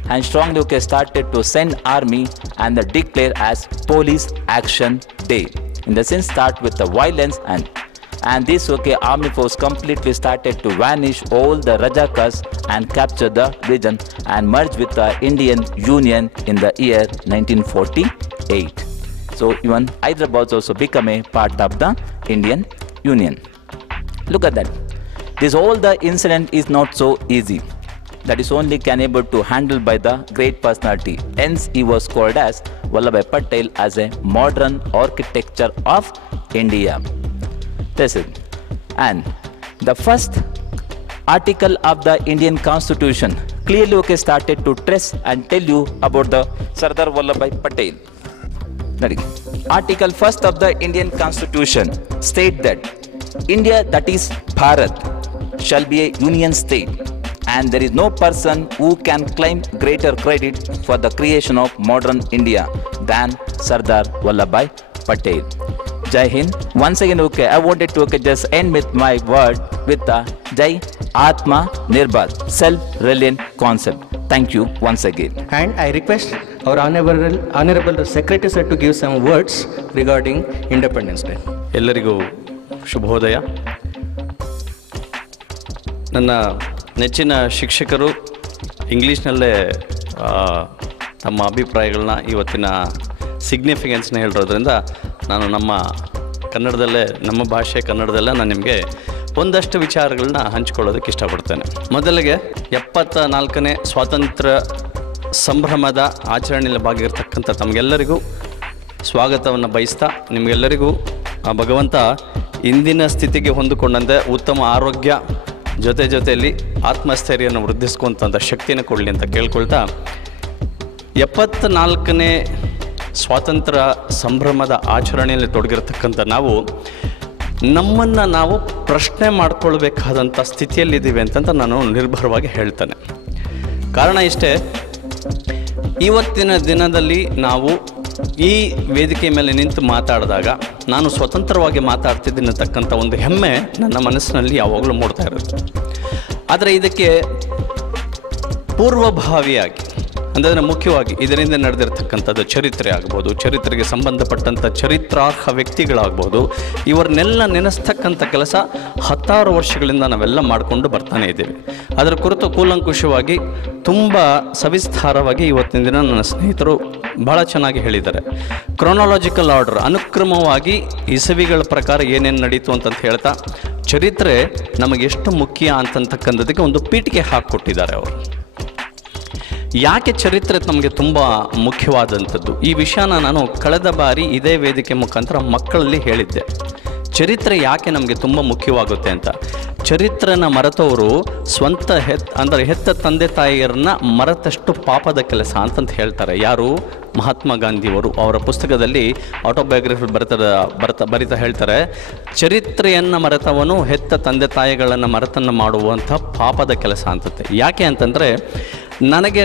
And strongly started to send army and declare as Police Action Day. In the sense, start with the violence and this army force completely started to vanish all the Rajakas and capture the region and merge with the Indian Union in the year 1948. So even Hyderabad also become a part of the Indian Union. Look at that. This all the incident is not so easy. That is only can able to handle by the great personality. Hence he was called as Vallabhbhai Patel as a modern architecture of India. That's it. And the first article of the Indian Constitution clearly started to stress and tell you about the Sardar Vallabhbhai Patel. That is, Article 1st of the Indian Constitution state that India, that is Bharat, shall be a union state, and there is no person who can claim greater credit for the creation of modern India than Sardar Vallabhbhai Patel. Jai Hind. Once again, I wanted to just end with my word with the Jai Atma Nirbhar, self-reliant concept. Thank you once again. And I request our honorable Secretary sir to give some words regarding Independence Day. ಎಲ್ಲರಿಗೂ ಶುಭೋದಯ. ನನ್ನ ನೆಚ್ಚಿನ ಶಿಕ್ಷಕರು ಇಂಗ್ಲೀಷ್ನಲ್ಲೇ ತಮ್ಮ ಅಭಿಪ್ರಾಯಗಳನ್ನ ಇವತ್ತಿನ ಸಿಗ್ನಿಫಿಕೆನ್ಸ್ನ ಹೇಳಿರೋದ್ರಿಂದ ನಾನು ನಮ್ಮ ಕನ್ನಡದಲ್ಲೇ, ನಮ್ಮ ಭಾಷೆ ಕನ್ನಡದಲ್ಲೇ ನಾನು ನಿಮಗೆ ಒಂದಷ್ಟು ವಿಚಾರಗಳನ್ನ ಹಂಚ್ಕೊಳ್ಳೋದಕ್ಕೆ ಇಷ್ಟಪಡ್ತೇನೆ. ಮೊದಲಿಗೆ 74ನೇ ಸ್ವಾತಂತ್ರ್ಯ ಸಂಭ್ರಮದ ಆಚರಣೆಯಲ್ಲಿ ಭಾಗಿರ್ತಕ್ಕಂಥ ತಮಗೆಲ್ಲರಿಗೂ ಸ್ವಾಗತವನ್ನು ಬಯಸ್ತಾ, ನಿಮಗೆಲ್ಲರಿಗೂ ಭಗವಂತ ಇಂದಿನ ಸ್ಥಿತಿಗೆ ಹೊಂದಿಕೊಂಡಂತೆ ಉತ್ತಮ ಆರೋಗ್ಯ ಜೊತೆಯಲ್ಲಿ ಆತ್ಮಸ್ಥೈರ್ಯವನ್ನು ವೃದ್ಧಿಸ್ಕೊಂತ ಶಕ್ತಿಯನ್ನು ಕೊಡಲಿ ಅಂತ ಕೇಳ್ಕೊಳ್ತಾ, 74ನೇ ಸ್ವಾತಂತ್ರ್ಯ ಸಂಭ್ರಮದ ಆಚರಣೆಯಲ್ಲಿ ತೊಡಗಿರತಕ್ಕಂಥ ನಾವು ನಮ್ಮನ್ನು ನಾವು ಪ್ರಶ್ನೆ ಮಾಡ್ಕೊಳ್ಬೇಕಾದಂಥ ಸ್ಥಿತಿಯಲ್ಲಿದ್ದೀವಿ ಅಂತಂತ ನಾನು ನಿರ್ಭರವಾಗಿ ಹೇಳ್ತೇನೆ. ಕಾರಣ ಇಷ್ಟೇ, ಇವತ್ತಿನ ದಿನದಲ್ಲಿ ನಾವು ಈ ವೇದಿಕೆ ಮೇಲೆ ನಿಂತು ಮಾತಾಡಿದಾಗ ನಾನು ಸ್ವತಂತ್ರವಾಗಿ ಮಾತಾಡ್ತಿದ್ದೀನಿ ಅಂತಕ್ಕಂಥ ಒಂದು ಹೆಮ್ಮೆ ನನ್ನ ಮನಸ್ಸಿನಲ್ಲಿ ಯಾವಾಗಲೂ ಮೂಡ್ತಾ ಇರುತ್ತೆ. ಆದರೆ ಇದಕ್ಕೆ ಪೂರ್ವಭಾವಿಯಾಗಿ, ಅಂದರೆ ಮುಖ್ಯವಾಗಿ ಇದರಿಂದ ನಡೆದಿರ್ತಕ್ಕಂಥದ್ದು ಚರಿತ್ರೆ ಆಗ್ಬೋದು, ಚರಿತ್ರೆಗೆ ಸಂಬಂಧಪಟ್ಟಂಥ ಚರಿತ್ರಾರ್ಹ ವ್ಯಕ್ತಿಗಳಾಗ್ಬೋದು, ಇವರನ್ನೆಲ್ಲ ನೆನೆಸ್ತಕ್ಕಂಥ ಕೆಲಸ 10 ವರ್ಷಗಳಿಂದ ನಾವೆಲ್ಲ ಮಾಡಿಕೊಂಡು ಬರ್ತಾನೆ ಇದ್ದೀವಿ. ಅದರ ಕುರಿತು ಕೂಲಂಕುಷವಾಗಿ ತುಂಬ ಸವಿಸ್ತಾರವಾಗಿ ಇವತ್ತಿನ ದಿನ ನನ್ನ ಸ್ನೇಹಿತರು ಭಾಳ ಚೆನ್ನಾಗಿ ಹೇಳಿದ್ದಾರೆ. ಕ್ರೊನಾಲಜಿಕಲ್ ಆರ್ಡರ್, ಅನುಕ್ರಮವಾಗಿ ಇಸವಿಗಳ ಪ್ರಕಾರ ಏನೇನು ನಡೀತು ಅಂತಂತ ಹೇಳ್ತಾ ಚರಿತ್ರೆ ನಮಗೆ ಎಷ್ಟು ಮುಖ್ಯ ಅಂತಕ್ಕಂಥದ್ದಕ್ಕೆ ಒಂದು ಪೀಠಿಕೆ ಹಾಕಿಕೊಟ್ಟಿದ್ದಾರೆ ಅವರು. ಯಾಕೆ ಚರಿತ್ರೆ ನಮಗೆ ತುಂಬ ಮುಖ್ಯವಾದಂಥದ್ದು, ಈ ವಿಷಯನ ನಾನು ಕಳೆದ ಬಾರಿ ಇದೇ ವೇದಿಕೆ ಮುಖಾಂತರ ಮಕ್ಕಳಲ್ಲಿ ಹೇಳಿದ್ದೆ. ಚರಿತ್ರೆ ಯಾಕೆ ನಮಗೆ ತುಂಬ ಮುಖ್ಯವಾಗುತ್ತೆ ಅಂತ. ಚರಿತ್ರೆನ ಮರೆತವರು ಸ್ವಂತ ಹೆತ್ತ ತಂದೆ ತಾಯಿಯರನ್ನ ಮರೆತಷ್ಟು ಪಾಪದ ಕೆಲಸ ಅಂತಂತ ಹೇಳ್ತಾರೆ. ಯಾರು? ಮಹಾತ್ಮ ಗಾಂಧಿಯವರು ಅವರ ಪುಸ್ತಕದಲ್ಲಿ ಆಟೋಬಯೋಗ್ರಫಿ ಬರಿತಾ ಹೇಳ್ತಾರೆ, ಚರಿತ್ರೆಯನ್ನು ಮರೆತವನು ಹೆತ್ತ ತಂದೆ ತಾಯಿಗಳನ್ನು ಮರೆತನ್ನು ಮಾಡುವಂಥ ಪಾಪದ ಕೆಲಸ ಅಂತಂತೆ. ಯಾಕೆ ಅಂತಂದರೆ, ನನಗೆ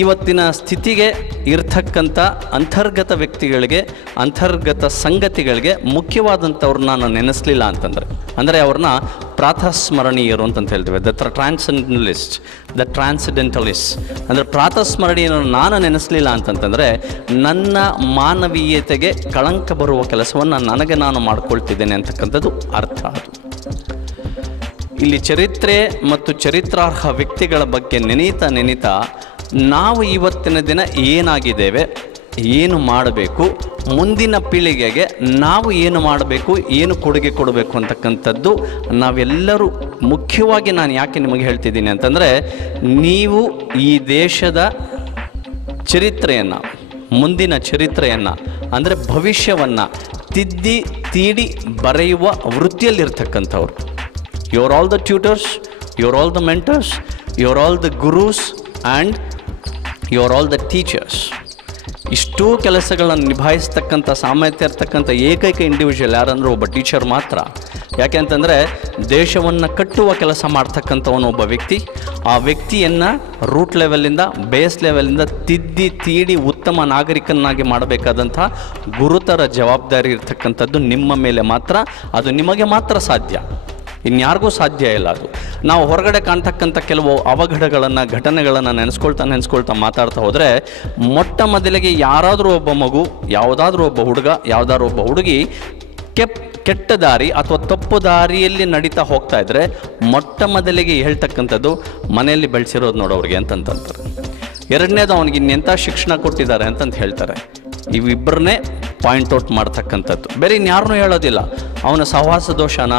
ಇವತ್ತಿನ ಸ್ಥಿತಿಗೆ ಇರ್ತಕ್ಕಂಥ ಅಂತರ್ಗತ ವ್ಯಕ್ತಿಗಳಿಗೆ, ಅಂತರ್ಗತ ಸಂಗತಿಗಳಿಗೆ ಮುಖ್ಯವಾದಂಥವ್ರನ್ನ ನಾನು ನೆನೆಸಲಿಲ್ಲ ಅಂತಂದರೆ, ಅಂದರೆ ಅವ್ರನ್ನ ಪ್ರಾತಸ್ಮರಣೀಯರು ಅಂತ ಹೇಳ್ತೇವೆ. ದ ಟ್ರಾನ್ಸೆಂಡೆಂಟಲಿಸ್ಟ್ ಅಂದರೆ ಪ್ರಾತಸ್ಮರಣೀಯರನ್ನು ನಾನು ನೆನೆಸಲಿಲ್ಲ ಅಂತಂತಂದರೆ ನನ್ನ ಮಾನವೀಯತೆಗೆ ಕಳಂಕ ಬರುವ ಕೆಲಸವನ್ನು ನನಗೆ ನಾನು ಮಾಡ್ಕೊಳ್ತಿದ್ದೇನೆ ಅಂತಕ್ಕಂಥದ್ದು ಅರ್ಥ. ಅದು ಇಲ್ಲಿ ಚರಿತ್ರೆ ಮತ್ತು ಚರಿತ್ರಾರ್ಹ ವ್ಯಕ್ತಿಗಳ ಬಗ್ಗೆ ನೆನೀತಾ ನಾವು ಇವತ್ತಿನ ದಿನ ಏನಾಗಿದ್ದೇವೆ, ಏನು ಮಾಡಬೇಕು, ಮುಂದಿನ ಪೀಳಿಗೆಗೆ ನಾವು ಏನು ಮಾಡಬೇಕು, ಏನು ಕೊಡುಗೆ ಕೊಡಬೇಕು ಅಂತಕ್ಕಂಥದ್ದು ನಾವೆಲ್ಲರೂ ಮುಖ್ಯವಾಗಿ ನಾನು ಯಾಕೆ ನಿಮಗೆ ಹೇಳ್ತಿದ್ದೀನಿ ಅಂತಂದರೆ, ನೀವು ಈ ದೇಶದ ಚರಿತ್ರೆಯನ್ನು, ಮುಂದಿನ ಚರಿತ್ರೆಯನ್ನು ಅಂದರೆ ಭವಿಷ್ಯವನ್ನು ತಿದ್ದಿ ತೀಡಿ ಬರೆಯುವ ವೃತ್ತಿಯಲ್ಲಿರ್ತಕ್ಕಂಥವ್ರು. You are all the tutors, you are all the mentors, you are all the gurus and you are all the teachers. ಇಷ್ಟೂ ಕೆಲಸಗಳನ್ನು ನಿಭಾಯಿಸ್ತಕ್ಕಂಥ ಸಾಮರ್ಥ್ಯ ಇರ್ತಕ್ಕಂಥ ಏಕೈಕ ಇಂಡಿವಿಜುವಲ್ ಯಾರಂದ್ರೆ ಒಬ್ಬ ಟೀಚರ್ ಮಾತ್ರ. ಯಾಕೆ ಅಂತಂದರೆ ದೇಶವನ್ನು ಕಟ್ಟುವ ಕೆಲಸ ಮಾಡ್ತಕ್ಕಂಥವನು ಒಬ್ಬ ವ್ಯಕ್ತಿ. ಆ ವ್ಯಕ್ತಿಯನ್ನು ರೂಟ್ ಲೆವೆಲಿಂದ, ಬೇಸ್ ಲೆವೆಲಿಂದ ತಿದ್ದಿ ತೀಡಿ ಉತ್ತಮ ನಾಗರಿಕನಾಗಿ ಮಾಡಬೇಕಾದಂಥ ಗುರುತರ ಜವಾಬ್ದಾರಿ ಇರ್ತಕ್ಕಂಥದ್ದು ನಿಮ್ಮ ಮೇಲೆ ಮಾತ್ರ. ಅದು ನಿಮಗೆ ಮಾತ್ರ ಸಾಧ್ಯ, ಇನ್ಯಾರಿಗೂ ಸಾಧ್ಯ ಇಲ್ಲ. ಅದು ನಾವು ಹೊರಗಡೆ ಕಾಣ್ತಕ್ಕಂಥ ಕೆಲವು ಅವಘಡಗಳನ್ನು, ಘಟನೆಗಳನ್ನು ನೆನೆಸ್ಕೊಳ್ತಾ ಮಾತಾಡ್ತಾ ಹೋದರೆ, ಮೊಟ್ಟ ಮೊದಲಿಗೆ ಯಾರಾದರೂ ಒಬ್ಬ ಮಗು, ಯಾವುದಾದ್ರೂ ಒಬ್ಬ ಹುಡುಗ, ಯಾವುದಾದ್ರೂ ಒಬ್ಬ ಹುಡುಗಿ ಕೆಟ್ಟ ದಾರಿ ಅಥವಾ ತಪ್ಪು ದಾರಿಯಲ್ಲಿ ನಡೀತಾ ಹೋಗ್ತಾ ಇದ್ದರೆ ಮೊಟ್ಟ ಮೊದಲಿಗೆ ಹೇಳ್ತಕ್ಕಂಥದ್ದು ಮನೆಯಲ್ಲಿ ಬೆಳೆಸಿರೋದು ನೋಡೋರಿಗೆ ಅಂತಂತಾರೆ. ಎರಡನೇದು ಅವನಿಗೆ ಇನ್ನೆಂಥ ಶಿಕ್ಷಣ ಕೊಟ್ಟಿದ್ದಾರೆ ಅಂತಂತ ಹೇಳ್ತಾರೆ. ಇವಿಬ್ಬರನ್ನೇ ಪಾಯಿಂಟ್ ಔಟ್ ಮಾಡ್ತಕ್ಕಂಥದ್ದು, ಬೇರೆ ಇನ್ಯಾರನ್ನೂ ಹೇಳೋದಿಲ್ಲ. ಅವನ ಸಹವಾಸ ದೋಷನ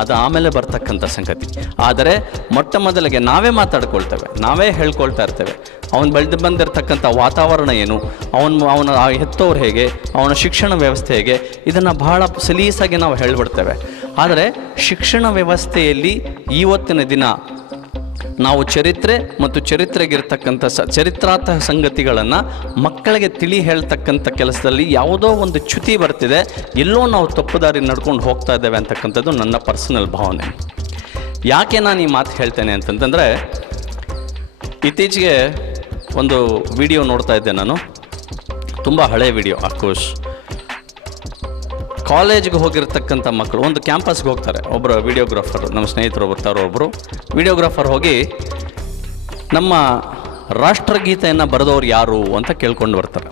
ಅದು ಆಮೇಲೆ ಬರ್ತಕ್ಕಂಥ ಸಂಗತಿ. ಆದರೆ ಮೊಟ್ಟ ಮೊದಲಿಗೆ ನಾವೇ ಮಾತಾಡ್ಕೊಳ್ತೇವೆ, ನಾವೇ ಹೇಳ್ಕೊಳ್ತಾ ಇರ್ತೇವೆ. ಅವನು ಬೆಳೆದು ಬಂದಿರತಕ್ಕಂಥ ವಾತಾವರಣ ಏನು, ಅವನ ಹೆತ್ತವ್ರು ಹೇಗೆ, ಅವನ ಶಿಕ್ಷಣ ವ್ಯವಸ್ಥೆ ಹೇಗೆ, ಇದನ್ನು ಬಹಳ ಸಲೀಸಾಗಿ ನಾವು ಹೇಳಿಬಿಡ್ತೇವೆ. ಆದರೆ ಶಿಕ್ಷಣ ವ್ಯವಸ್ಥೆಯಲ್ಲಿ ಇವತ್ತಿನ ದಿನ ನಾವು ಚರಿತ್ರೆ ಮತ್ತು ಚರಿತ್ರೆಗಿರ್ತಕ್ಕಂಥ ಚರಿತ್ರಾರ್ಥ ಸಂಗತಿಗಳನ್ನು ಮಕ್ಕಳಿಗೆ ತಿಳಿ ಹೇಳ್ತಕ್ಕಂಥ ಕೆಲಸದಲ್ಲಿ ಯಾವುದೋ ಒಂದು ಚ್ಯುತಿ ಬರ್ತಿದೆ, ಎಲ್ಲೋ ನಾವು ತಪ್ಪುದಾರಿ ನಡ್ಕೊಂಡು ಹೋಗ್ತಾ ಇದ್ದೇವೆ ಅಂತಕ್ಕಂಥದ್ದು ನನ್ನ ಪರ್ಸನಲ್ ಭಾವನೆ. ಯಾಕೆ ನಾನು ಈ ಮಾತು ಹೇಳ್ತೇನೆ ಅಂತಂತಂದರೆ, ಇತ್ತೀಚೆಗೆ ಒಂದು ವಿಡಿಯೋ ನೋಡ್ತಾ ಇದ್ದೆ ನಾನು, ತುಂಬ ಹಳೆಯ ವಿಡಿಯೋ. ಅಫ್ಕೋರ್ಸ್ ಕಾಲೇಜ್ಗೆ ಹೋಗಿರ್ತಕ್ಕಂಥ ಮಕ್ಕಳು ಒಂದು ಕ್ಯಾಂಪಸ್ಗೆ ಹೋಗ್ತಾರೆ. ಒಬ್ಬರು ವಿಡಿಯೋಗ್ರಾಫರ್, ನಮ್ಮ ಸ್ನೇಹಿತರು ಬರ್ತಾರೋ ಒಬ್ಬರು ವಿಡಿಯೋಗ್ರಾಫರ್ ಹೋಗಿ ನಮ್ಮ ರಾಷ್ಟ್ರಗೀತೆಯನ್ನು ಬರೆದವ್ರು ಯಾರು ಅಂತ ಕೇಳ್ಕೊಂಡು ಬರ್ತಾರೆ.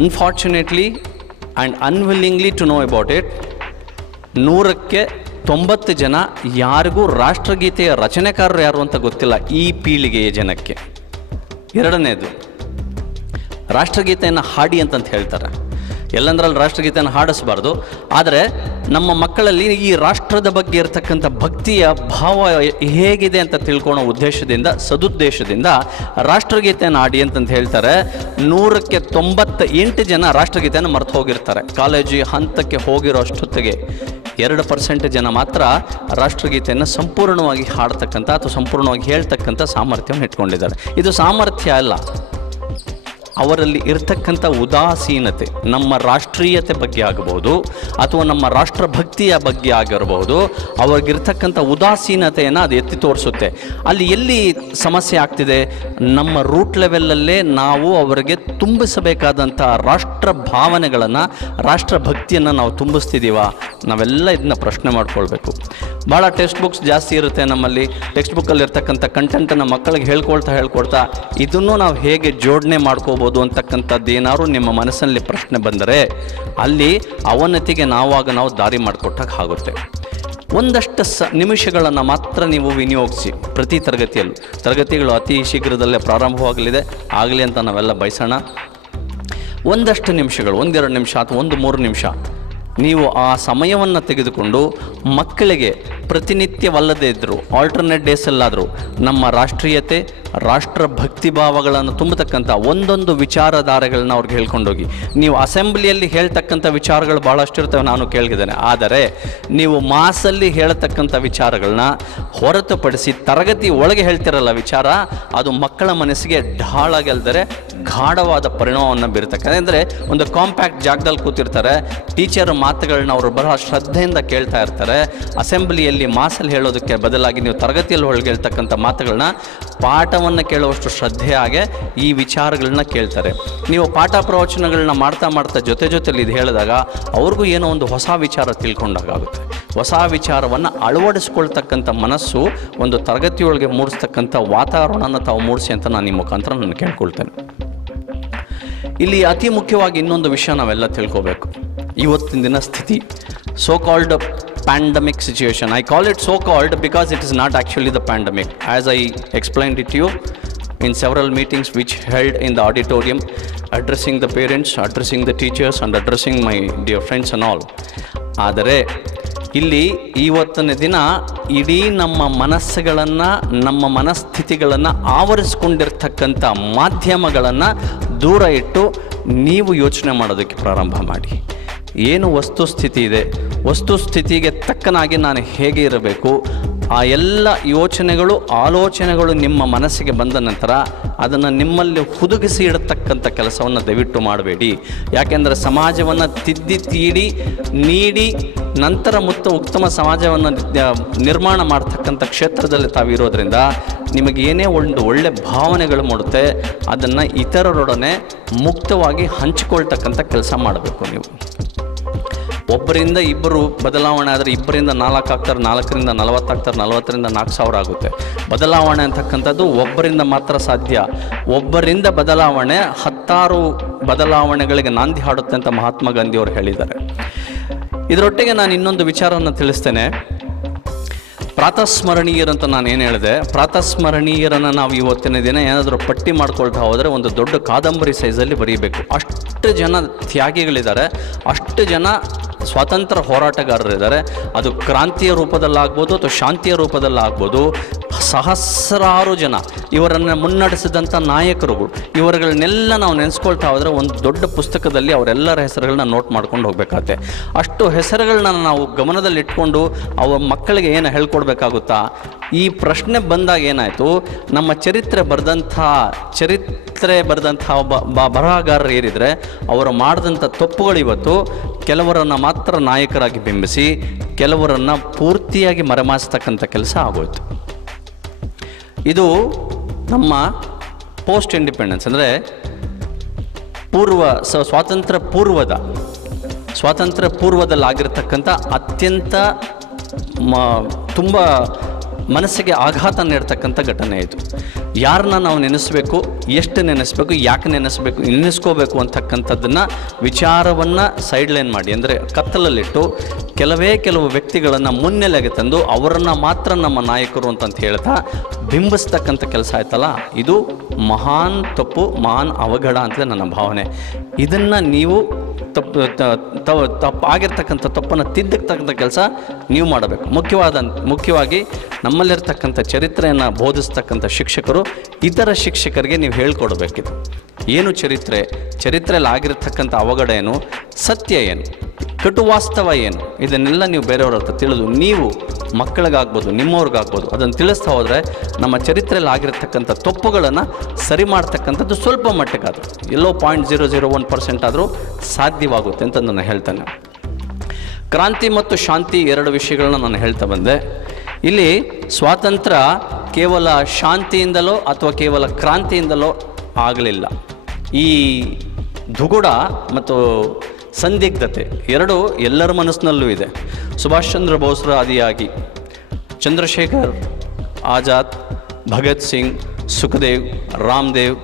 Unfortunately and unwillingly to know about it, 100ಕ್ಕೆ 90 ಜನ ಯಾರಿಗೂ ರಾಷ್ಟ್ರಗೀತೆಯ ರಚನೆಕಾರರು ಯಾರು ಅಂತ ಗೊತ್ತಿಲ್ಲ ಈ ಪೀಳಿಗೆಯ ಜನಕ್ಕೆ. ಎರಡನೇದು, ರಾಷ್ಟ್ರಗೀತೆಯನ್ನು ಹಾಡಿ ಅಂತಂತ ಹೇಳ್ತಾರೆ. ಎಲ್ಲಂದ್ರಲ್ಲಿ ರಾಷ್ಟ್ರಗೀತೆಯನ್ನು ಹಾಡಿಸಬಾರ್ದು, ಆದರೆ ನಮ್ಮ ಮಕ್ಕಳಲ್ಲಿ ಈ ರಾಷ್ಟ್ರದ ಬಗ್ಗೆ ಇರತಕ್ಕಂಥ ಭಕ್ತಿಯ ಭಾವ ಹೇಗಿದೆ ಅಂತ ತಿಳ್ಕೊಳ್ಳೋ ಉದ್ದೇಶದಿಂದ, ಸದುದ್ದೇಶದಿಂದ ರಾಷ್ಟ್ರಗೀತೆಯನ್ನು ಹಾಡಿ ಅಂತಂತ ಹೇಳ್ತಾರೆ. 100ಕ್ಕೆ 98 ಜನ ರಾಷ್ಟ್ರಗೀತೆಯನ್ನು ಮರೆತು ಹೋಗಿರ್ತಾರೆ. ಕಾಲೇಜು ಹಂತಕ್ಕೆ ಹೋಗಿರೋ ಅಷ್ಟೊತ್ತಿಗೆ 2% ಜನ ಮಾತ್ರ ರಾಷ್ಟ್ರಗೀತೆಯನ್ನು ಸಂಪೂರ್ಣವಾಗಿ ಹಾಡ್ತಕ್ಕಂಥ ಅಥವಾ ಸಂಪೂರ್ಣವಾಗಿ ಹೇಳ್ತಕ್ಕಂಥ ಸಾಮರ್ಥ್ಯವನ್ನು ಇಟ್ಕೊಂಡಿದ್ದಾರೆ. ಇದು ಸಾಮರ್ಥ್ಯ ಅಲ್ಲ, ಅವರಲ್ಲಿ ಇರ್ತಕ್ಕಂಥ ಉದಾಸೀನತೆ, ನಮ್ಮ ರಾಷ್ಟ್ರೀಯತೆ ಬಗ್ಗೆ ಆಗಬಹುದು ಅಥವಾ ನಮ್ಮ ರಾಷ್ಟ್ರಭಕ್ತಿಯ ಬಗ್ಗೆ ಆಗಿರಬಹುದು, ಅವ್ರಿಗಿರ್ತಕ್ಕಂಥ ಉದಾಸೀನತೆಯನ್ನು ಅದು ಎತ್ತಿ ತೋರಿಸುತ್ತೆ. ಅಲ್ಲಿ ಎಲ್ಲಿ ಸಮಸ್ಯೆ ಆಗ್ತಿದೆ, ನಮ್ಮ ರೂಟ್ ಲೆವೆಲಲ್ಲೇ ನಾವು ಅವರಿಗೆ ತುಂಬಿಸಬೇಕಾದಂಥ ರಾಷ್ಟ್ರ ಭಾವನೆಗಳನ್ನು, ರಾಷ್ಟ್ರಭಕ್ತಿಯನ್ನು ನಾವು ತುಂಬಿಸ್ತಿದ್ದೀವ? ನಾವೆಲ್ಲ ಇದನ್ನ ಪ್ರಶ್ನೆ ಮಾಡ್ಕೊಳ್ಬೇಕು. ಭಾಳ ಟೆಕ್ಸ್ಟ್ ಬುಕ್ಸ್ ಜಾಸ್ತಿ ಇರುತ್ತೆ ನಮ್ಮಲ್ಲಿ. ಟೆಕ್ಸ್ಟ್ ಬುಕ್ಕಲ್ಲಿ ಇರ್ತಕ್ಕಂಥ ಕಂಟೆಂಟನ್ನು ಮಕ್ಕಳಿಗೆ ಹೇಳ್ಕೊಳ್ತಾ ಇದನ್ನು ನಾವು ಹೇಗೆ ಜೋಡಣೆ ಮಾಡ್ಕೋಬೋದು ಅಂತಕ್ಕಂಥದ್ದು ಏನಾದ್ರು ನಿಮ್ಮ ಮನಸ್ಸಿನಲ್ಲಿ ಪ್ರಶ್ನೆ ಬಂದರೆ ಅಲ್ಲಿ ಅವನತಿಗೆ ನಾವು ದಾರಿ ಮಾಡಿಕೊಟ್ಟಾಗ ಆಗುತ್ತೆ. ಒಂದಷ್ಟು ನಿಮಿಷಗಳನ್ನು ಮಾತ್ರ ನೀವು ವಿನಿಯೋಗಿಸಿ ಪ್ರತಿ ತರಗತಿಗಳು ಅತಿ ಶೀಘ್ರದಲ್ಲೇ ಪ್ರಾರಂಭವಾಗಲಿದೆ, ಆಗಲಿ ಅಂತ ನಾವೆಲ್ಲ ಬಯಸೋಣ. ಒಂದಷ್ಟು ನಿಮಿಷಗಳು, 1-2 ನಿಮಿಷ ಅಥವಾ 1-3 ನಿಮಿಷ ನೀವು ಆ ಸಮಯವನ್ನು ತೆಗೆದುಕೊಂಡು ಮಕ್ಕಳಿಗೆ ಪ್ರತಿನಿತ್ಯವಲ್ಲದೇ ಇದ್ದರೂ ಆಲ್ಟರ್ನೇಟ್ ಡೇಸಲ್ಲಾದರೂ ನಮ್ಮ ರಾಷ್ಟ್ರೀಯತೆ, ರಾಷ್ಟ್ರಭಕ್ತಿ ಭಾವಗಳನ್ನು ತುಂಬತಕ್ಕಂಥ ಒಂದೊಂದು ವಿಚಾರಧಾರೆಗಳನ್ನ ಅವ್ರಿಗೆ ಹೇಳ್ಕೊಂಡೋಗಿ. ನೀವು ಅಸೆಂಬ್ಲಿಯಲ್ಲಿ ಹೇಳ್ತಕ್ಕಂಥ ವಿಚಾರಗಳು ಭಾಳಷ್ಟು ಇರ್ತವೆ, ನಾನು ಕೇಳಿದ್ದೇನೆ. ಆದರೆ ನೀವು ಮಾಸಲ್ಲಿ ಹೇಳ್ತಕ್ಕಂಥ ವಿಚಾರಗಳನ್ನ ಹೊರತುಪಡಿಸಿ ತರಗತಿ ಒಳಗೆ ಹೇಳ್ತಿರಲ್ಲ ವಿಚಾರ, ಅದು ಮಕ್ಕಳ ಮನಸ್ಸಿಗೆ ಢಾಳಾಗೆಲ್ದರೆ ಗಾಢವಾದ ಪರಿಣಾಮವನ್ನು ಬೀರ್ತಕ್ಕಂಥ. ಅಂದರೆ ಒಂದು ಕಾಂಪ್ಯಾಕ್ಟ್ ಜಾಗದಲ್ಲಿ ಕೂತಿರ್ತಾರೆ, ಟೀಚರ್ ಮಾತುಗಳನ್ನ ಅವರು ಬಹಳ ಶ್ರದ್ಧೆಯಿಂದ ಕೇಳ್ತಾ ಇರ್ತಾರೆ. ಅಸೆಂಬ್ಲಿಯಲ್ಲಿ ವೇದಿಕೆಯಲ್ಲಿ ಮಾಸಲ್ಲಿ ಹೇಳೋದಕ್ಕೆ ಬದಲಾಗಿ ನೀವು ತರಗತಿಯಲ್ಲಿ ಹೇಳ್ತಕ್ಕಂಥ ಮಾತುಗಳನ್ನ ಪಾಠವನ್ನು ಕೇಳುವಷ್ಟು ಶ್ರದ್ಧೆಯಾಗೆ ಈ ವಿಚಾರಗಳನ್ನ ಕೇಳ್ತಾರೆ. ನೀವು ಪಾಠ ಪ್ರವಚನಗಳನ್ನ ಮಾಡ್ತಾ ಮಾಡ್ತಾ ಜೊತೆಲಿ ಇದು ಹೇಳಿದಾಗ ಅವ್ರಿಗೂ ಏನೋ ಒಂದು ಹೊಸ ವಿಚಾರ ತಿಳ್ಕೊಂಡಾಗುತ್ತೆ. ಹೊಸ ವಿಚಾರವನ್ನು ಅಳವಡಿಸ್ಕೊಳ್ತಕ್ಕಂಥ ಮನಸ್ಸು ಒಂದು ತರಗತಿಯೊಳಗೆ ಮೂಡಿಸ್ತಕ್ಕಂಥ ವಾತಾವರಣನ ತಾವು ಮೂಡಿಸಿ ಅಂತ ನಾನು ನಿಮ್ಮ ಮುಖಾಂತರ ನಾನು ಕೇಳ್ಕೊಳ್ತೇನೆ. ಇಲ್ಲಿ ಅತಿ ಮುಖ್ಯವಾಗಿ ಇನ್ನೊಂದು ವಿಷಯ ನಾವೆಲ್ಲ ತಿಳ್ಕೋಬೇಕು. ಇವತ್ತಿನ ದಿನ ಸ್ಥಿತಿ so called pandemic situation. I call it so called because it is not actually the pandemic. As I explained it to you in several meetings which held in the auditorium, addressing the parents, addressing the teachers and addressing my dear friends and all. ಆದರೆ ಇಲ್ಲಿ ಇವತ್ತಿನ ದಿನ ಇಡೀ ನಮ್ಮ ಮನಸ್ಸುಗಳನ್ನು, ನಮ್ಮ ಮನಸ್ಥಿತಿಗಳನ್ನು ಆವರಿಸ್ಕೊಂಡಿರ್ತಕ್ಕಂಥ ಮಾಧ್ಯಮಗಳನ್ನು ದೂರ ಇಟ್ಟು ನೀವು ಯೋಚನೆ ಮಾಡೋದಕ್ಕೆ ಪ್ರಾರಂಭ ಮಾಡಿ. ಏನು ವಸ್ತುಸ್ಥಿತಿ ಇದೆ, ವಸ್ತುಸ್ಥಿತಿಗೆ ತಕ್ಕನಾಗಿ ನಾನು ಹೇಗೆ ಇರಬೇಕು, ಆ ಎಲ್ಲ ಯೋಚನೆಗಳು ಆಲೋಚನೆಗಳು ನಿಮ್ಮ ಮನಸ್ಸಿಗೆ ಬಂದ ನಂತರ ಅದನ್ನು ನಿಮ್ಮಲ್ಲಿ ಹುದುಗಿಸಿ ಇಡತಕ್ಕಂಥ ಕೆಲಸವನ್ನು ದಯವಿಟ್ಟು ಮಾಡಬೇಡಿ. ಯಾಕೆಂದರೆ ಸಮಾಜವನ್ನು ತಿದ್ದಿ ತೀಡಿ ನೀಡಿ ನಂತರ ಉತ್ತಮ ಸಮಾಜವನ್ನು ನಿರ್ಮಾಣ ಮಾಡ್ತಕ್ಕಂಥ ಕ್ಷೇತ್ರದಲ್ಲಿ ತಾವಿರೋದ್ರಿಂದ ನಿಮಗೆ ಏನೇ ಒಂದು ಒಳ್ಳೆ ಭಾವನೆಗಳು ಮೂಡುತ್ತೆ ಅದನ್ನು ಇತರರೊಡನೆ ಮುಕ್ತವಾಗಿ ಹಂಚಿಕೊಳ್ತಕ್ಕಂಥ ಕೆಲಸ ಮಾಡಬೇಕು. ನೀವು ಒಬ್ಬರಿಂದ ಇಬ್ಬರು ಬದಲಾವಣೆ ಆದರೆ 2ರಿಂದ 4 ಆಗ್ತಾರೆ, 4ರಿಂದ 40 ಆಗ್ತಾರೆ, 40ರಿಂದ 4,000 ಆಗುತ್ತೆ. ಬದಲಾವಣೆ ಅಂತಕ್ಕಂಥದ್ದು ಒಬ್ಬರಿಂದ ಮಾತ್ರ ಸಾಧ್ಯ. ಒಬ್ಬರಿಂದ ಬದಲಾವಣೆ 10 ಬದಲಾವಣೆಗಳಿಗೆ ನಾಂದಿ ಹಾಡುತ್ತೆ ಅಂತ ಮಹಾತ್ಮ ಗಾಂಧಿಯವರು ಹೇಳಿದ್ದಾರೆ. ಇದರೊಟ್ಟಿಗೆ ನಾನು ಇನ್ನೊಂದು ವಿಚಾರವನ್ನು ತಿಳಿಸ್ತೇನೆ. ಪ್ರಾತಸ್ಮರಣೀಯರಂತ ನಾನು ಏನು ಹೇಳಿದೆ, ಪ್ರಾತಸ್ಮರಣೀಯರನ್ನು ನಾವು ಇವತ್ತಿನ ದಿನ ಏನಾದರೂ ಪಟ್ಟಿ ಮಾಡ್ಕೊಳ್ತಾ ಹೋದರೆ ಒಂದು ದೊಡ್ಡ ಕಾದಂಬರಿ ಸೈಜಲ್ಲಿ ಬರೀಬೇಕು. ಅಷ್ಟು ಜನ ತ್ಯಾಗಿಗಳಿದ್ದಾರೆ, ಅಷ್ಟು ಜನ ಸ್ವಾತಂತ್ರ್ಯ ಹೋರಾಟಗಾರರಿದ್ದಾರೆ. ಅದು ಕ್ರಾಂತಿಯ ರೂಪದಲ್ಲಾಗ್ಬೋದು ಅಥವಾ ಶಾಂತಿಯ ರೂಪದಲ್ಲಾಗ್ಬೋದು. ಸಹಸ್ರಾರು ಜನ ಇವರನ್ನು ಮುನ್ನಡೆಸಿದಂಥ ನಾಯಕರುಗಳು, ಇವರುಗಳನ್ನೆಲ್ಲ ನಾವು ನೆನೆಸ್ಕೊಳ್ತಾ ಹೋದರೆ ಒಂದು ದೊಡ್ಡ ಪುಸ್ತಕದಲ್ಲಿ ಅವರೆಲ್ಲರ ಹೆಸರುಗಳನ್ನ ನೋಟ್ ಮಾಡ್ಕೊಂಡು ಹೋಗಬೇಕಾಗತ್ತೆ. ಅಷ್ಟು ಹೆಸರುಗಳನ್ನ ನಾವು ಗಮನದಲ್ಲಿಟ್ಕೊಂಡು ಅವ್ರ ಮಕ್ಕಳಿಗೆ ಏನು ಹೇಳ್ಕೊಡ್ಬೇಕಾಗುತ್ತಾ? ಈ ಪ್ರಶ್ನೆ ಬಂದಾಗ ಏನಾಯಿತು, ನಮ್ಮ ಚರಿತ್ರೆ ಬರೆದಂಥ ಒಬ್ಬ ಬರಹಗಾರರು ಏರಿದರೆ ಅವರು ಮಾಡಿದಂಥ ತಪ್ಪುಗಳು ಇವತ್ತು ಕೆಲವರನ್ನು ಮಾತ್ರ ನಾಯಕರಾಗಿ ಬಿಂಬಿಸಿ ಕೆಲವರನ್ನು ಪೂರ್ತಿಯಾಗಿ ಮರೆಮಾಚತಕ್ಕಂಥ ಕೆಲಸ ಆಗೋಯ್ತು. ಇದು ನಮ್ಮ ಪೋಸ್ಟ್ ಇಂಡಿಪೆಂಡೆನ್ಸ್ ಅಂದರೆ ಸ್ವಾತಂತ್ರ್ಯ ಪೂರ್ವದಲ್ಲಾಗಿರ್ತಕ್ಕಂಥ ಅತ್ಯಂತ ತುಂಬ ಮನಸ್ಸಿಗೆ ಆಘಾತ ನೀಡ್ತಕ್ಕಂಥ ಘಟನೆ ಇದು. ಯಾರನ್ನ ನಾವು ನೆನೆಸ್ಬೇಕು, ಎಷ್ಟು ನೆನೆಸ್ಬೇಕು, ಯಾಕೆ ನೆನೆಸ್ಕೋಬೇಕು ಅಂತಕ್ಕಂಥದ್ದನ್ನು ವಿಚಾರವನ್ನು ಸೈಡ್ಲೈನ್ ಮಾಡಿ, ಅಂದರೆ ಕತ್ತಲಲ್ಲಿಟ್ಟು ಕೆಲವು ವ್ಯಕ್ತಿಗಳನ್ನು ಮುನ್ನೆಲೆಗೆ ತಂದು ಅವರನ್ನು ಮಾತ್ರ ನಮ್ಮ ನಾಯಕರು ಅಂತಂತ ಹೇಳ್ತಾ ಬಿಂಬಿಸ್ತಕ್ಕಂಥ ಕೆಲಸ ಆಯ್ತಲ್ಲ, ಇದು ಮಹಾನ್ ತಪ್ಪು, ಮಹಾನ್ ಅವಘಡ ಅಂತಲೇ ನನ್ನ ಭಾವನೆ. ಇದನ್ನು ನೀವು ತಪ್ಪಾಗಿರ್ತಕ್ಕಂಥ ತಪ್ಪನ್ನು ತಿದ್ದತಕ್ಕಂಥ ಕೆಲಸ ನೀವು ಮಾಡಬೇಕು. ಮುಖ್ಯವಾಗಿ ನಮ್ಮಲ್ಲಿರ್ತಕ್ಕಂಥ ಚರಿತ್ರೆಯನ್ನು ಬೋಧಿಸ್ತಕ್ಕಂಥ ಶಿಕ್ಷಕರು ಇತರ ಶಿಕ್ಷಕರಿಗೆ ನೀವು ಹೇಳ್ಕೊಡ್ಬೇಕಿದು. ಏನು ಚರಿತ್ರೆಯಲ್ಲಿ ಆಗಿರತಕ್ಕಂಥ ಅವಘಡ ಏನು, ಸತ್ಯ ಏನು, ಕಟುವಾಸ್ತವ ಏನು, ಇದನ್ನೆಲ್ಲ ನೀವು ಬೇರೆಯವ್ರ ಹತ್ರ ತಿಳಿದು ನೀವು ಮಕ್ಕಳಿಗಾಗ್ಬೋದು ನಿಮ್ಮವ್ರಿಗಾಗ್ಬೋದು ಅದನ್ನು ತಿಳಿಸ್ತಾ ಹೋದರೆ ನಮ್ಮ ಚರಿತ್ರೆಯಲ್ಲಿ ಆಗಿರತಕ್ಕಂಥ ತಪ್ಪುಗಳನ್ನು ಸರಿ ಮಾಡ್ತಕ್ಕಂಥದ್ದು ಸ್ವಲ್ಪ ಮಟ್ಟಕ್ಕಾದರೂ ಎಲ್ಲೋ 0.001% ಆದರೂ ಸಾಧ್ಯವಾಗುತ್ತೆ ಅಂತ ನಾನು ಹೇಳ್ತೇನೆ. ಕ್ರಾಂತಿ ಮತ್ತು ಶಾಂತಿ 2 ವಿಷಯಗಳನ್ನ ನಾನು ಹೇಳ್ತಾ ಬಂದೆ. ಇಲ್ಲಿ ಸ್ವಾತಂತ್ರ್ಯ ಕೇವಲ ಶಾಂತಿಯಿಂದಲೋ ಅಥವಾ ಕೇವಲ ಕ್ರಾಂತಿಯಿಂದಲೋ ಆಗಲಿಲ್ಲ. ಈ ದುಗುಡ ಮತ್ತು ಸಂದಿಗ್ಧತೆ 2 ಎಲ್ಲರ ಮನಸ್ಸಿನಲ್ಲೂ ಇದೆ. ಸುಭಾಷ್ ಚಂದ್ರ ಬೋಸ್ರ ಆದಿಯಾಗಿ ಚಂದ್ರಶೇಖರ್ ಆಜಾದ್, ಭಗತ್ ಸಿಂಗ್, ಸುಖದೇವ್, ರಾಮದೇವ್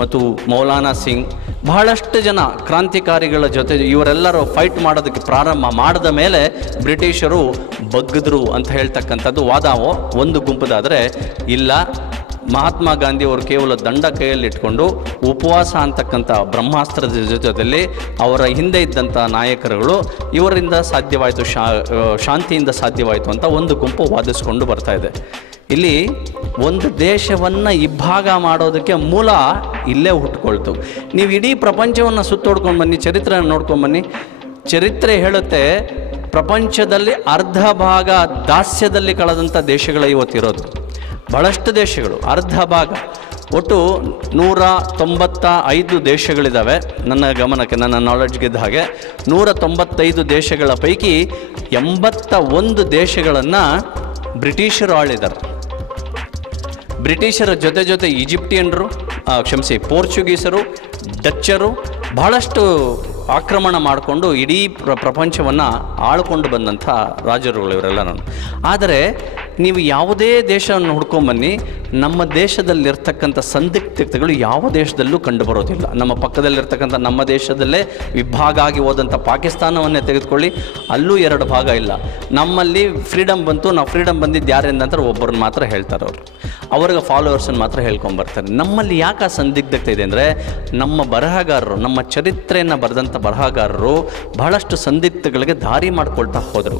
ಮತ್ತು ಮೌಲಾನಾ ಸಿಂಗ್, ಬಹಳಷ್ಟು ಜನ ಕ್ರಾಂತಿಕಾರಿಗಳ ಜೊತೆ ಇವರೆಲ್ಲರೂ ಫೈಟ್ ಮಾಡೋದಕ್ಕೆ ಪ್ರಾರಂಭ ಮಾಡಿದ ಮೇಲೆ ಬ್ರಿಟಿಷರು ಬಗ್ಗಿದ್ರು ಅಂತ ಹೇಳ್ತಕ್ಕಂಥದ್ದು ವಾದ ಒಂದು ಗುಂಪದಾದರೆ, ಇಲ್ಲ ಮಹಾತ್ಮ ಗಾಂಧಿಯವರು ಕೇವಲ ದಂಡ ಕೈಯಲ್ಲಿ ಇಟ್ಕೊಂಡು ಉಪವಾಸ ಅಂತಕ್ಕಂಥ ಬ್ರಹ್ಮಾಸ್ತ್ರದ ಜೊತೆಯಲ್ಲಿ ಅವರ ಹಿಂದೆ ಇದ್ದಂಥ ನಾಯಕರುಗಳು ಇವರಿಂದ ಸಾಧ್ಯವಾಯಿತು, ಶಾಂತಿಯಿಂದ ಸಾಧ್ಯವಾಯಿತು ಅಂತ ಒಂದು ಗುಂಪು ವಾದಿಸ್ಕೊಂಡು ಬರ್ತಾ ಇದೆ. ಇಲ್ಲಿ ಒಂದು ದೇಶವನ್ನು ಇಬ್ಬಾಗ ಮಾಡೋದಕ್ಕೆ ಮೂಲ ಇಲ್ಲೇ ಹುಟ್ಕೊಳ್ತು. ನೀವು ಇಡೀ ಪ್ರಪಂಚವನ್ನು ಸುತ್ತೋಡ್ಕೊಂಡು ಬನ್ನಿ, ಚರಿತ್ರೆಯನ್ನು ನೋಡ್ಕೊಂಡು ಬನ್ನಿ. ಚರಿತ್ರೆ ಹೇಳುತ್ತೆ ಪ್ರಪಂಚದಲ್ಲಿ ಅರ್ಧ ಭಾಗ ದಾಸ್ಯದಲ್ಲಿ ಕಳೆದಂಥ ದೇಶಗಳು ಇವತ್ತಿರೋದು. ಬಹಳಷ್ಟು ದೇಶಗಳು ಅರ್ಧ ಭಾಗ ಒಟ್ಟು 195 ದೇಶಗಳಿದ್ದಾವೆ ನನ್ನ ಗಮನಕ್ಕೆ, ನನ್ನ ನಾಲೆಡ್ಜ್ಗಿದ್ದ ಹಾಗೆ 195 ದೇಶಗಳ ಪೈಕಿ 81 ದೇಶಗಳನ್ನು ಬ್ರಿಟಿಷರು ಆಳಿದ್ದಾರೆ. ಬ್ರಿಟಿಷರ ಜೊತೆ ಈಜಿಪ್ಟಿಯನ್ರು, ಪೋರ್ಚುಗೀಸರು, ಡಚ್ಚರು ಬಹಳಷ್ಟು ಆಕ್ರಮಣ ಮಾಡಿಕೊಂಡು ಇಡೀ ಪ್ರಪಂಚವನ್ನು ಆಳ್ಕೊಂಡು ಬಂದಂಥ ರಾಜರುಗಳು ಇವರೆಲ್ಲ. ಆದರೆ ನೀವು ಯಾವುದೇ ದೇಶವನ್ನು ಹುಡ್ಕೊಂಬನ್ನಿ, ನಮ್ಮ ದೇಶದಲ್ಲಿರ್ತಕ್ಕಂಥ ಸಂದಿಗ್ಧತೆಗಳು ಯಾವ ದೇಶದಲ್ಲೂ ಕಂಡುಬರೋದಿಲ್ಲ. ನಮ್ಮ ಪಕ್ಕದಲ್ಲಿರ್ತಕ್ಕಂಥ ನಮ್ಮ ದೇಶದಲ್ಲೇ ವಿಭಾಗ ಆಗಿ ಹೋದಂಥ ಪಾಕಿಸ್ತಾನವನ್ನೇ ತೆಗೆದುಕೊಳ್ಳಿ, ಅಲ್ಲೂ 2 ಭಾಗ ಇಲ್ಲ. ನಮ್ಮಲ್ಲಿ ಫ್ರೀಡಮ್ ಬಂತು, ನಾವು ಫ್ರೀಡಮ್ ಬಂದಿದ್ದು ಯಾರಿಂದ ಅಂತ ಒಬ್ಬರನ್ನ ಮಾತ್ರ ಹೇಳ್ತಾರೆ, ಅವ್ರಿಗೆ ಫಾಲೋವರ್ಸನ್ನು ಮಾತ್ರ ಹೇಳ್ಕೊಂಬರ್ತಾರೆ. ನಮ್ಮಲ್ಲಿ ಯಾಕೆ ಆ ಸಂದಿಗ್ಧತೆ ಇದೆ ಅಂದರೆ, ನಮ್ಮ ಬರಹಗಾರರು, ನಮ್ಮ ಚರಿತ್ರೆಯನ್ನು ಬರೆದಂಥ ಬರಹಗಾರರು ಬಹಳಷ್ಟು ಸಂದಿಗ್ಧಗಳಿಗೆ ದಾರಿ ಮಾಡಿಕೊಳ್ತಾ ಹೋದರು.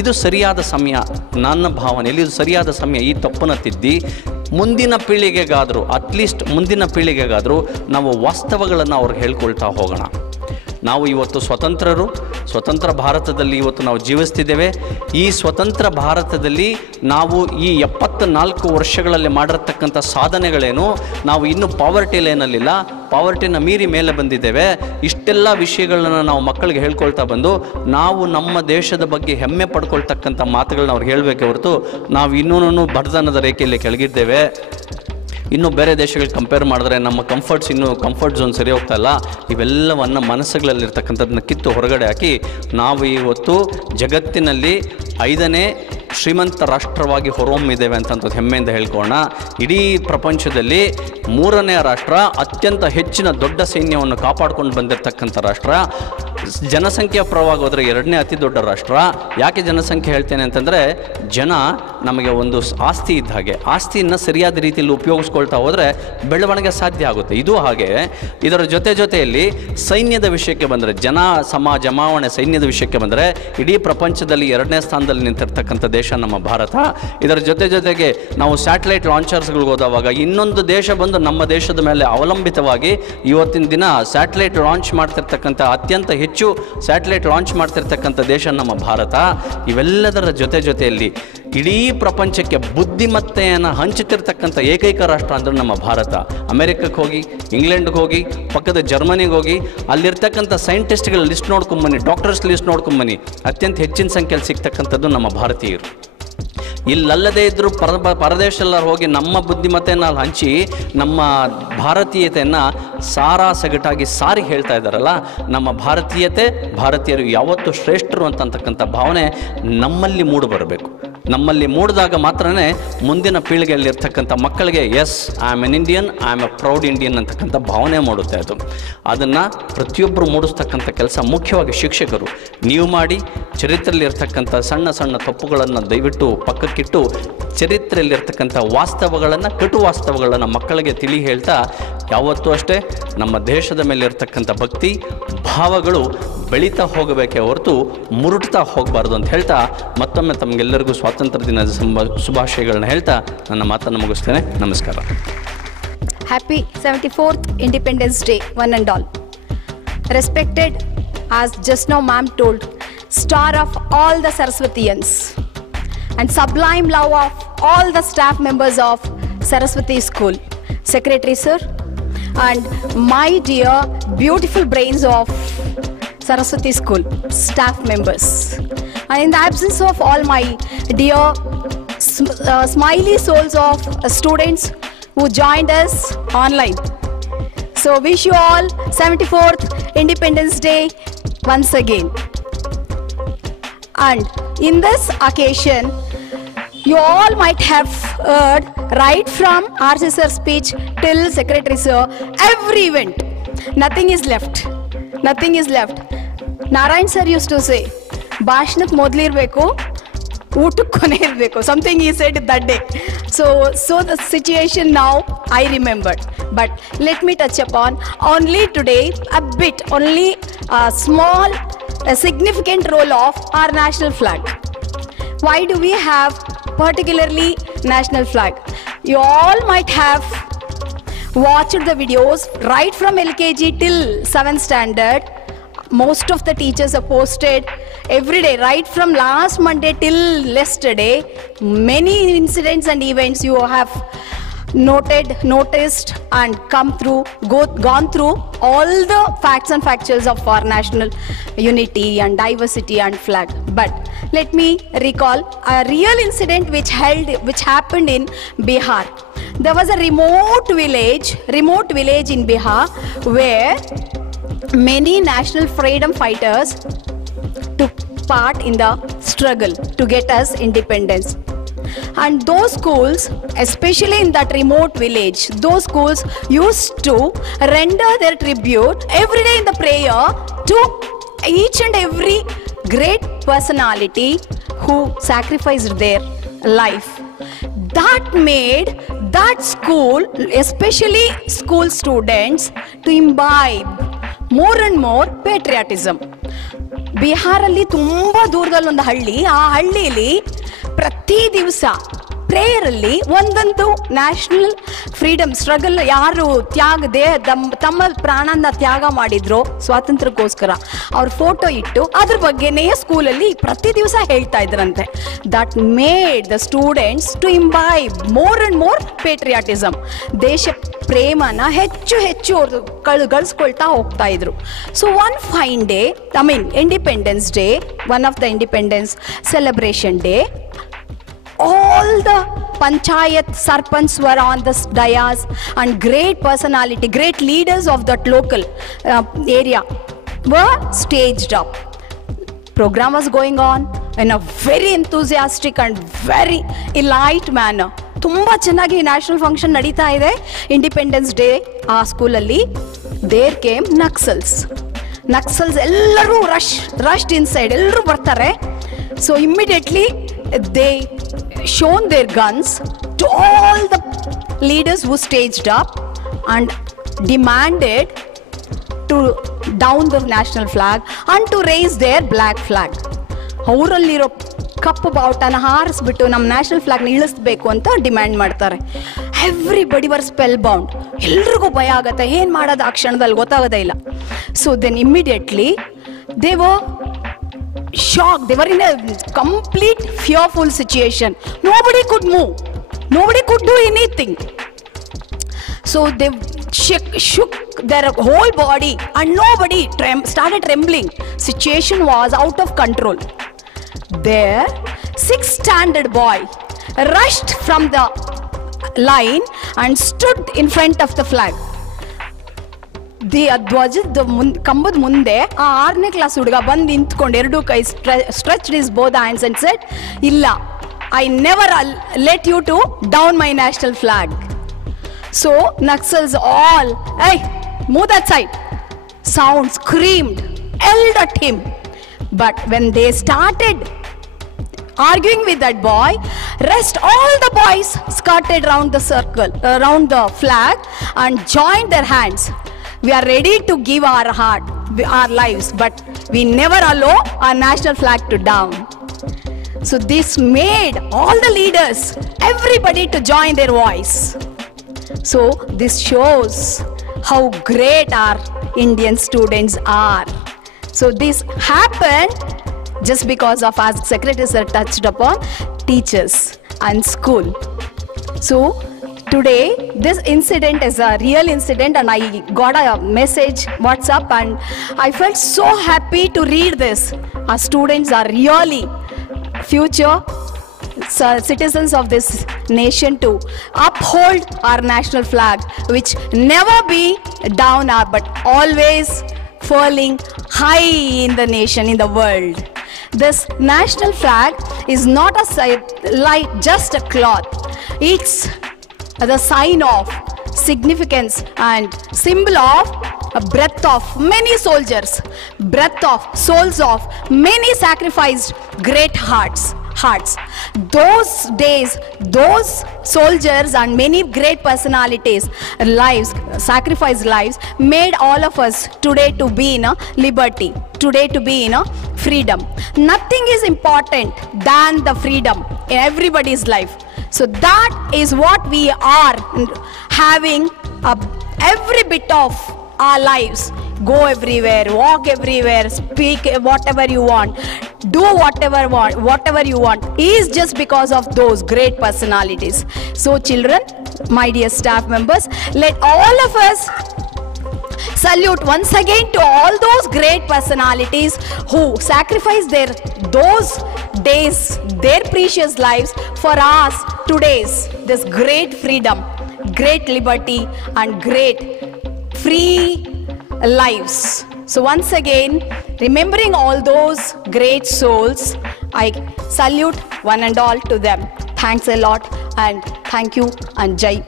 ಇದು ಸರಿಯಾದ ಸಮಯ, ನನ್ನ ಭಾವನೆಯಲ್ಲಿ ಇದು ಸರಿಯಾದ ಸಮಯ. ಈ ತಪ್ಪನ್ನು ತಿದ್ದಿ ಮುಂದಿನ ಪೀಳಿಗೆಗಾದರೂ, ಅಟ್ಲೀಸ್ಟ್ ಮುಂದಿನ ಪೀಳಿಗೆಗಾದರೂ ನಾವು ವಾಸ್ತವಗಳನ್ನು ಅವ್ರಿಗೆ ಹೇಳ್ಕೊಳ್ತಾ ಹೋಗೋಣ. ನಾವು ಇವತ್ತು ಸ್ವತಂತ್ರ ಭಾರತದಲ್ಲಿ ಇವತ್ತು ನಾವು ಜೀವಿಸ್ತಿದ್ದೇವೆ. ಈ ಸ್ವತಂತ್ರ ಭಾರತದಲ್ಲಿ ನಾವು ಈ 74 ವರ್ಷಗಳಲ್ಲಿ ಮಾಡಿರ್ತಕ್ಕಂಥ ಸಾಧನೆಗಳೇನು, ನಾವು ಇನ್ನೂ ಪಾವರ್ಟಿ ಲೈನಲ್ಲಿಲ್ಲ, ಪಾವರ್ಟಿನ ಮೀರಿ ಮೇಲೆ ಬಂದಿದ್ದೇವೆ. ಇಷ್ಟೆಲ್ಲ ವಿಷಯಗಳನ್ನ ನಾವು ಮಕ್ಕಳಿಗೆ ಹೇಳ್ಕೊಳ್ತಾ ಬಂದು ನಾವು ನಮ್ಮ ದೇಶದ ಬಗ್ಗೆ ಹೆಮ್ಮೆ ಪಡ್ಕೊಳ್ತಕ್ಕಂಥ ಮಾತುಗಳನ್ನ ಅವ್ರಿಗೆ ಹೇಳಬೇಕೆ ಹೊರತು ನಾವು ಇನ್ನೂ ಬಡತನದ ರೇಖೆಯಲ್ಲಿ ಕೆಳಗಿದ್ದೇವೆ. ಇನ್ನು ಬೇರೆ ದೇಶಗಳಿಗೆ ಕಂಪೇರ್ ಮಾಡಿದ್ರೆ ನಮ್ಮ ಕಂಫರ್ಟ್ ಝೋನ್ ಸರಿ ಹೋಗ್ತಾ ಇಲ್ಲ. ಇವೆಲ್ಲವನ್ನು ಮನಸ್ಸುಗಳಲ್ಲಿರ್ತಕ್ಕಂಥದ್ದನ್ನ ಕಿತ್ತು ಹೊರಗಡೆ ಹಾಕಿ ನಾವು ಇವತ್ತು ಜಗತ್ತಿನಲ್ಲಿ 5ನೇ ಶ್ರೀಮಂತ ರಾಷ್ಟ್ರವಾಗಿ ಹೊರಹೊಮ್ಮಿದ್ದೇವೆ ಅಂತಂಥದ್ದು ಹೆಮ್ಮೆಯಿಂದ ಹೇಳ್ಕೊಳ್ಳೋಣ. ಇಡೀ ಪ್ರಪಂಚದಲ್ಲಿ 3ನೇ ರಾಷ್ಟ್ರ, ಅತ್ಯಂತ ಹೆಚ್ಚಿನ ದೊಡ್ಡ ಸೈನ್ಯವನ್ನು ಕಾಪಾಡ್ಕೊಂಡು ಬಂದಿರತಕ್ಕಂಥ ರಾಷ್ಟ್ರ. ಜನಸಂಖ್ಯಾ ಪರವಾಗಿ ಹೋದರೆ 2ನೇ ಅತಿ ದೊಡ್ಡ ರಾಷ್ಟ್ರ. ಯಾಕೆ ಜನಸಂಖ್ಯೆ ಹೇಳ್ತೇನೆ ಅಂತಂದರೆ, ಜನ ನಮಗೆ ಒಂದು ಆಸ್ತಿ ಇದ್ದ ಹಾಗೆ. ಆಸ್ತಿಯನ್ನು ಸರಿಯಾದ ರೀತಿಯಲ್ಲಿ ಉಪಯೋಗಿಸ್ಕೊಳ್ತಾ ಹೋದರೆ ಬೆಳವಣಿಗೆ ಸಾಧ್ಯ ಆಗುತ್ತೆ. ಇದು ಹಾಗೆ. ಇದರ ಜೊತೆಯಲ್ಲಿ ಸೈನ್ಯದ ವಿಷಯಕ್ಕೆ ಬಂದರೆ, ಜಮಾವಣೆ ಸೈನ್ಯದ ವಿಷಯಕ್ಕೆ ಬಂದರೆ ಇಡೀ ಪ್ರಪಂಚದಲ್ಲಿ 2ನೇ ಸ್ಥಾನದಲ್ಲಿ ನಿಂತಿರ್ತಕ್ಕಂಥ ದೇಶ ನಮ್ಮ ಭಾರತ. ಇದರ ಜೊತೆಗೆ ನಾವು ಸ್ಯಾಟಲೈಟ್ ಲಾಂಚರ್ಸ್ಗಳಿಗೆ ಹೋದವಾಗ ಇನ್ನೊಂದು ದೇಶ ಬಂದು ನಮ್ಮ ದೇಶದ ಮೇಲೆ ಅವಲಂಬಿತವಾಗಿ ಇವತ್ತಿನ ದಿನ ಸ್ಯಾಟಲೈಟ್ ಲಾಂಚ್ ಮಾಡ್ತಿರ್ತಕ್ಕಂಥ, ಅತ್ಯಂತ ಹೆಚ್ಚು ಸ್ಯಾಟಲೈಟ್ ಲಾಂಚ್ ಮಾಡ್ತಿರ್ತಕ್ಕಂಥ ದೇಶ ನಮ್ಮ ಭಾರತ. ಇವೆಲ್ಲದರ ಜೊತೆಯಲ್ಲಿ ಇಡೀ ಪ್ರಪಂಚಕ್ಕೆ ಬುದ್ಧಿಮತ್ತೆಯನ್ನು ಹಂಚುತ್ತಿರ್ತಕ್ಕಂಥ ಏಕೈಕ ರಾಷ್ಟ್ರ ಅಂದರೆ ನಮ್ಮ ಭಾರತ. ಅಮೆರಿಕಕ್ಕೆ ಹೋಗಿ, ಇಂಗ್ಲೆಂಡ್ಗೆ ಹೋಗಿ, ಪಕ್ಕದ ಜರ್ಮನಿಗೆ ಹೋಗಿ, ಅಲ್ಲಿರ್ತಕ್ಕಂಥ ಸೈಂಟಿಸ್ಟ್ಗಳ ಲಿಸ್ಟ್ ನೋಡ್ಕೊಂಬನ್ನಿ, ಡಾಕ್ಟರ್ಸ್ ಲಿಸ್ಟ್ ನೋಡ್ಕೊಂಬನ್ನಿ. ಅತ್ಯಂತ ಹೆಚ್ಚಿನ ಸಂಖ್ಯೆಯಲ್ಲಿ ಸಿಗ್ತಕ್ಕಂಥದ್ದು ನಮ್ಮ ಭಾರತೀಯರು. ಇಲ್ಲಲ್ಲದೇ ಇದ್ದರೂ ಪರದೇಶೆಲ್ಲರೂ ಹೋಗಿ ನಮ್ಮ ಬುದ್ಧಿಮತ್ತೆಯನ್ನು ಅಲ್ಲಿ ಹಂಚಿ ನಮ್ಮ ಭಾರತೀಯತೆಯನ್ನು ಸಗಟಾಗಿ ಸಾರಿ ಹೇಳ್ತಾ ಇದ್ದಾರಲ್ಲ. ನಮ್ಮ ಭಾರತೀಯರು ಯಾವತ್ತೂ ಶ್ರೇಷ್ಠರು ಅಂತಕ್ಕಂಥ ಭಾವನೆ ನಮ್ಮಲ್ಲಿ ಮೂಡಿಬರಬೇಕು. ನಮ್ಮಲ್ಲಿ ಮೂಡಿದಾಗ ಮಾತ್ರನೇ ಮುಂದಿನ ಪೀಳಿಗೆಯಲ್ಲಿರ್ತಕ್ಕಂಥ ಮಕ್ಕಳಿಗೆ yes I am an Indian, I am a proud Indian ಅಂತಕ್ಕಂಥ ಭಾವನೆ ಮೂಡುತ್ತೆ. ಅದನ್ನು ಪ್ರತಿಯೊಬ್ಬರು ಮೂಡಿಸ್ತಕ್ಕಂಥ ಕೆಲಸ ಮುಖ್ಯವಾಗಿ ಶಿಕ್ಷಕರು ನೀವು ಮಾಡಿ. ಚರಿತ್ರೆಯಲ್ಲಿರ್ತಕ್ಕಂಥ ಸಣ್ಣ ತಪ್ಪುಗಳನ್ನು ದಯವಿಟ್ಟು ಪಕ್ಕಕ್ಕಿಟ್ಟು ಚರಿತ್ರೆಯಲ್ಲಿರ್ತಕ್ಕಂಥ ವಾಸ್ತವಗಳನ್ನು, ಕಟು ವಾಸ್ತವಗಳನ್ನು ಮಕ್ಕಳಿಗೆ ತಿಳಿ ಹೇಳ್ತಾ, ಯಾವತ್ತೂ ಅಷ್ಟೇ ನಮ್ಮ ದೇಶದ ಮೇಲೆ ಇರ್ತಕ್ಕಂಥ ಭಕ್ತಿ ಭಾವಗಳು ಬೆಳೀತಾ ಹೋಗಬೇಕೇ ಹೊರತು ಮುರುಟ್ತಾ ಹೋಗಬಾರ್ದು ಅಂತ ಹೇಳ್ತಾ, ಮತ್ತೊಮ್ಮೆ ತಮಗೆಲ್ಲರಿಗೂ ಸ್ವಾತಂತ್ರ್ಯ ದಿನದ ಶುಭಾಶಯಗಳನ್ನ ಹೇಳ್ತಾ ನನ್ನ ಮಾತನ್ನು ಮುಗಿಸ್ತೇನೆ. ನಮಸ್ಕಾರ. Happy 74th Independence Day, one and all. Respected, as just now ma'am told, star of all the Saraswatiyans and sublime love of all the staff members of Saraswati School, Secretary sir, and my dear beautiful brains of Saraswati School staff members, and in the absence of all my dear smiley souls of students who joined us online. So wish you all 74th Independence Day once again. And in this occasion, you all might have heard right from RC sir speech till Secretary sir, every event, nothing is left. Narayan sir used to say, ಭಾಷಣಕ್ಕೆ ಮೊದಲಿರಬೇಕು, ಊಟಕ್ಕೆ ಕೊನೆ ಇರಬೇಕು. Something he said that day. So the situation now I remembered. But let me touch upon only today a bit, only a small, a significant role of our national flag. Why do we have particularly national flag? You all might have watched the videos right from LKG till 7th standard. Most of the teachers are posted every day, right from last Monday till yesterday. Many incidents and events you have noticed and gone through all the facts and factuals of our national unity and diversity and flag. But let me recall a real incident which happened in Bihar. There was a remote village in Bihar where many national freedom fighters took part in the struggle to get us independence. And those schools, especially in that remote village, those schools used to render their tribute every day in the prayer to each and every great personality who sacrificed their life. That made that school, especially school students, to imbibe more and more patriotism. ಬಿಹಾರಲ್ಲಿ ತುಂಬ ದೂರದಲ್ಲಿ ಒಂದು ಹಳ್ಳಿ, ಆ ಹಳ್ಳಿಯಲ್ಲಿ ಪ್ರತಿ ದಿವಸ ಪ್ರೇಯರಲ್ಲಿ ಒಂದೊಂದು national freedom struggle ಯಾರು ತಮ್ಮ ಪ್ರಾಣನ ತ್ಯಾಗ ಮಾಡಿದ್ರು ಸ್ವಾತಂತ್ರ್ಯಕ್ಕೋಸ್ಕರ ಅವ್ರ ಫೋಟೋ ಇಟ್ಟು ಅದ್ರ ಬಗ್ಗೆನೇ ಸ್ಕೂಲಲ್ಲಿ ಪ್ರತಿ ದಿವಸ ಹೇಳ್ತಾ ಇದ್ರಂತೆ. That made the students to imbibe more and more patriotism. ದೇಶ ಪ್ರೇಮನ ಹೆಚ್ಚು ಹೆಚ್ಚು ಅವರು ಗಳಿಸ್ಕೊಳ್ತಾ ಹೋಗ್ತಾ ಇದ್ರು. So one fine day, independence day, one of the independence celebration day, all the panchayat sarpants were on the dais and great personality, great leaders of that local area were staged up. Program was going on in a very enthusiastic and very elite manner. ತುಂಬಾ ಚೆನ್ನಾಗಿ national function ನಡೀತಾ ಇದೆ, independence day. ಆ ಸ್ಕೂಲಲ್ಲಿ there came Naxals ಎಲ್ಲರೂ ರಶ್ಡ್ inside, ಎಲ್ಲರೂ ಬರ್ತಾರೆ. So immediately they shown their guns to all the leaders who staged up and demanded to down the national flag and to raise their black flag. ಅವರಲ್ಲಿರೋ ಕಪ್ಪು ಬಾವುಟನ ಹಾರಿಸ್ಬಿಟ್ಟು ನಮ್ಮ ನ್ಯಾಷನಲ್ ಫ್ಲಾಗ್ನ ಇಳಿಸ್ಬೇಕು ಅಂತ ಡಿಮ್ಯಾಂಡ್ ಮಾಡ್ತಾರೆ. Everybody were spellbound. ಎಲ್ರಿಗೂ ಭಯ ಆಗುತ್ತೆ, ಏನು ಮಾಡೋದು ಆ ಕ್ಷಣದಲ್ಲಿ ಗೊತ್ತಾಗೋದೇ ಇಲ್ಲ. So then immediately they were shocked. They were in a complete fearful situation. Nobody could move. Nobody could do anything. So they shook their whole body and nobody started trembling. Situation was out of control. There, 6 standard boy rushed from the line and stood in front of the flag. ಧ್ವಜದ ಕಂಬದ ಮುಂದೆ ಆ 6ನೇ class ಹುಡುಗ ಬಂದು ನಿಂತ್ಕೊಂಡು ಎರಡೂ ಕೈ stretched his both hands and said, ಇಲ್ಲ, I never let you to down my national flag. So Naxals all, hey, move that side, sound screamed, yelled at him. But when they started arguing with that boy, all the boys skirted around the circle, around the flag and joined their hands. We are ready to give our heart, our lives, but we never allow our national flag to down. So this made all the leaders, everybody to join their voice. So this shows how great our Indian students are. So this happened just because of, as Secretary Sir touched upon, teachers and school. So today, this incident is a real incident, and I got a message, WhatsApp, and I felt so happy to read this. Our students are really future citizens of this nation to uphold our national flag, which never be down, but always furling high in the nation, in the world. This national flag is not like just a cloth. It's the sign of significance and symbol of a breath of many soldiers, breath of souls of many sacrificed great hearts. Those days, those soldiers and many great personalities, sacrificed lives, made all of us today to be in a liberty, today to be in a freedom. Nothing is important than the freedom in everybody's life. So that is what we are having, every bit of our lives. Go everywhere, walk everywhere, speak whatever you want, do whatever you want, is just because of those great personalities. So children, my dear staff members, let all of us salute once again to all those great personalities who sacrificed those days, their precious lives for us today's this great freedom, great liberty and great free lives. So once again, remembering all those great souls, I salute one and all to them. Thanks a lot and thank you and Jai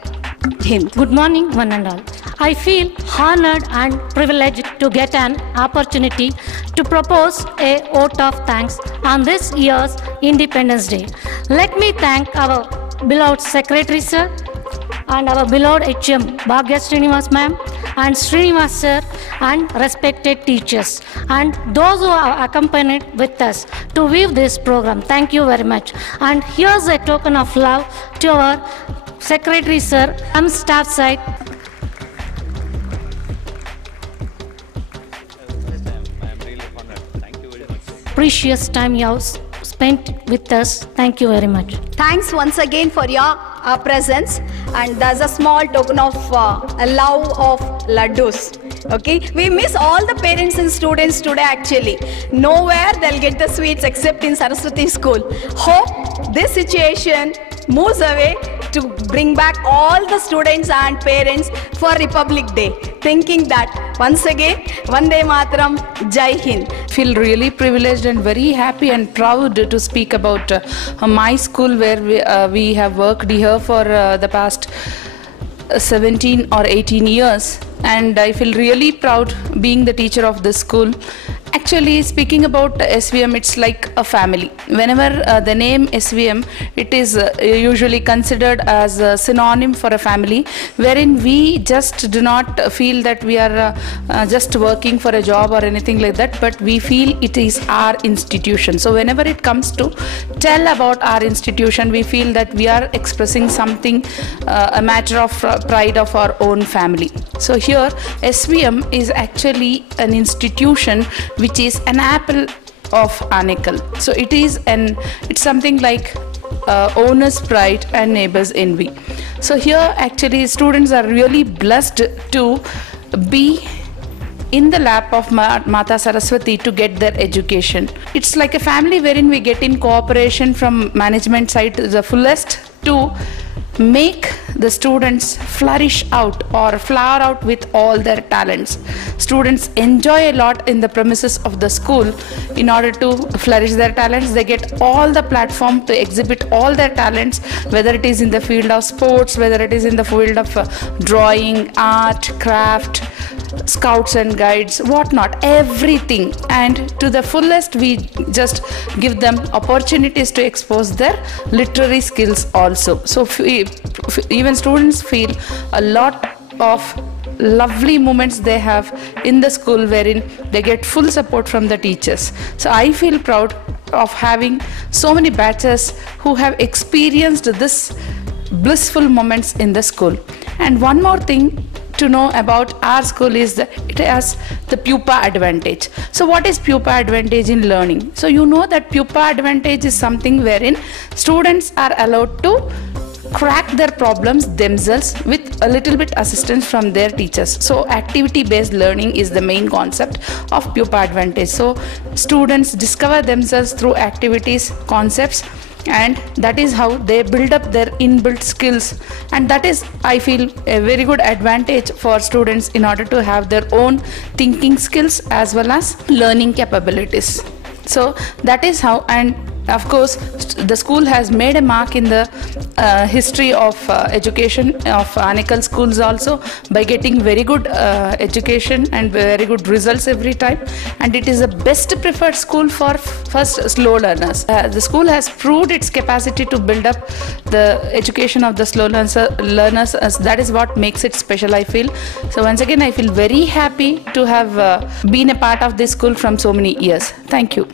Hind. Good morning, one and all. I feel honored and privileged to get an opportunity to propose a vote of thanks on this year's Independence Day. Let me thank our beloved Secretary Sir and our beloved HM Bhagya Srinivas ma'am and Srinivas sir and respected teachers and those who have accompanied with us to weave this program. Thank you very much. And here's a token of love to our Secretary Sir from staff side. Precious time you have spent with us. Thank you very much. Thanks once again for your presence, and there's a small token of love of laddus. Okay, we miss all the parents and students today actually. Nowhere they'll get the sweets except in Saraswati school. Hope this situation moves away to bring back all the students and parents for Republic Day. Thinking that once again, Vande Mataram, Jai Hind. Feel really privileged and very happy and proud to speak about my school where we have worked here for the past 17 or 18 years, and I feel really proud being the teacher of this school. Actually, speaking about SVM, it's like a family. Whenever the name SVM, it is usually considered as a synonym for a family, wherein we just do not feel that we are just working for a job or anything like that, but we feel it is our institution. So whenever it comes to tell about our institution, we feel that we are expressing something, a matter of pride of our own family. So here, SVM is actually an institution which is an apple of Aanekal. So it's something like owner's pride and neighbor's envy. So here actually students are really blessed to be in the lap of Mata Saraswati to get their education. It's like a family wherein we get in cooperation from management side to the fullest to make the students flourish out or flower out with all their talents. Students enjoy a lot in the premises of the school. In order to flourish their talents, they get all the platform to exhibit all their talents, whether it is in the field of sports, whether it is in the field of drawing, art, craft, scouts and guides, whatnot, everything. And to the fullest, we just give them opportunities to expose their literary skills also. So even students feel a lot of lovely moments they have in the school wherein they get full support from the teachers. So I feel proud of having so many batches who have experienced this blissful moments in the school. And one more thing to know about our school is that it has the pupa advantage. So what is pupa advantage in learning? So you know that pupa advantage is something wherein students are allowed to crack their problems themselves with a little bit assistance from their teachers. So activity based learning is the main concept of pupa advantage. So students discover themselves through activities, concepts, and that is how they build up their inbuilt skills, and that is, I feel, a very good advantage for students in order to have their own thinking skills as well as learning capabilities. So that is how, and of course the school has made a mark in the history of education of Aanekal schools also by getting very good education and very good results every time, and it is the best preferred school for first slow learners. The school has proved its capacity to build up the education of the slow learners, that is what makes it special, I feel. So once again I feel very happy to have been a part of this school from so many years. Thank you.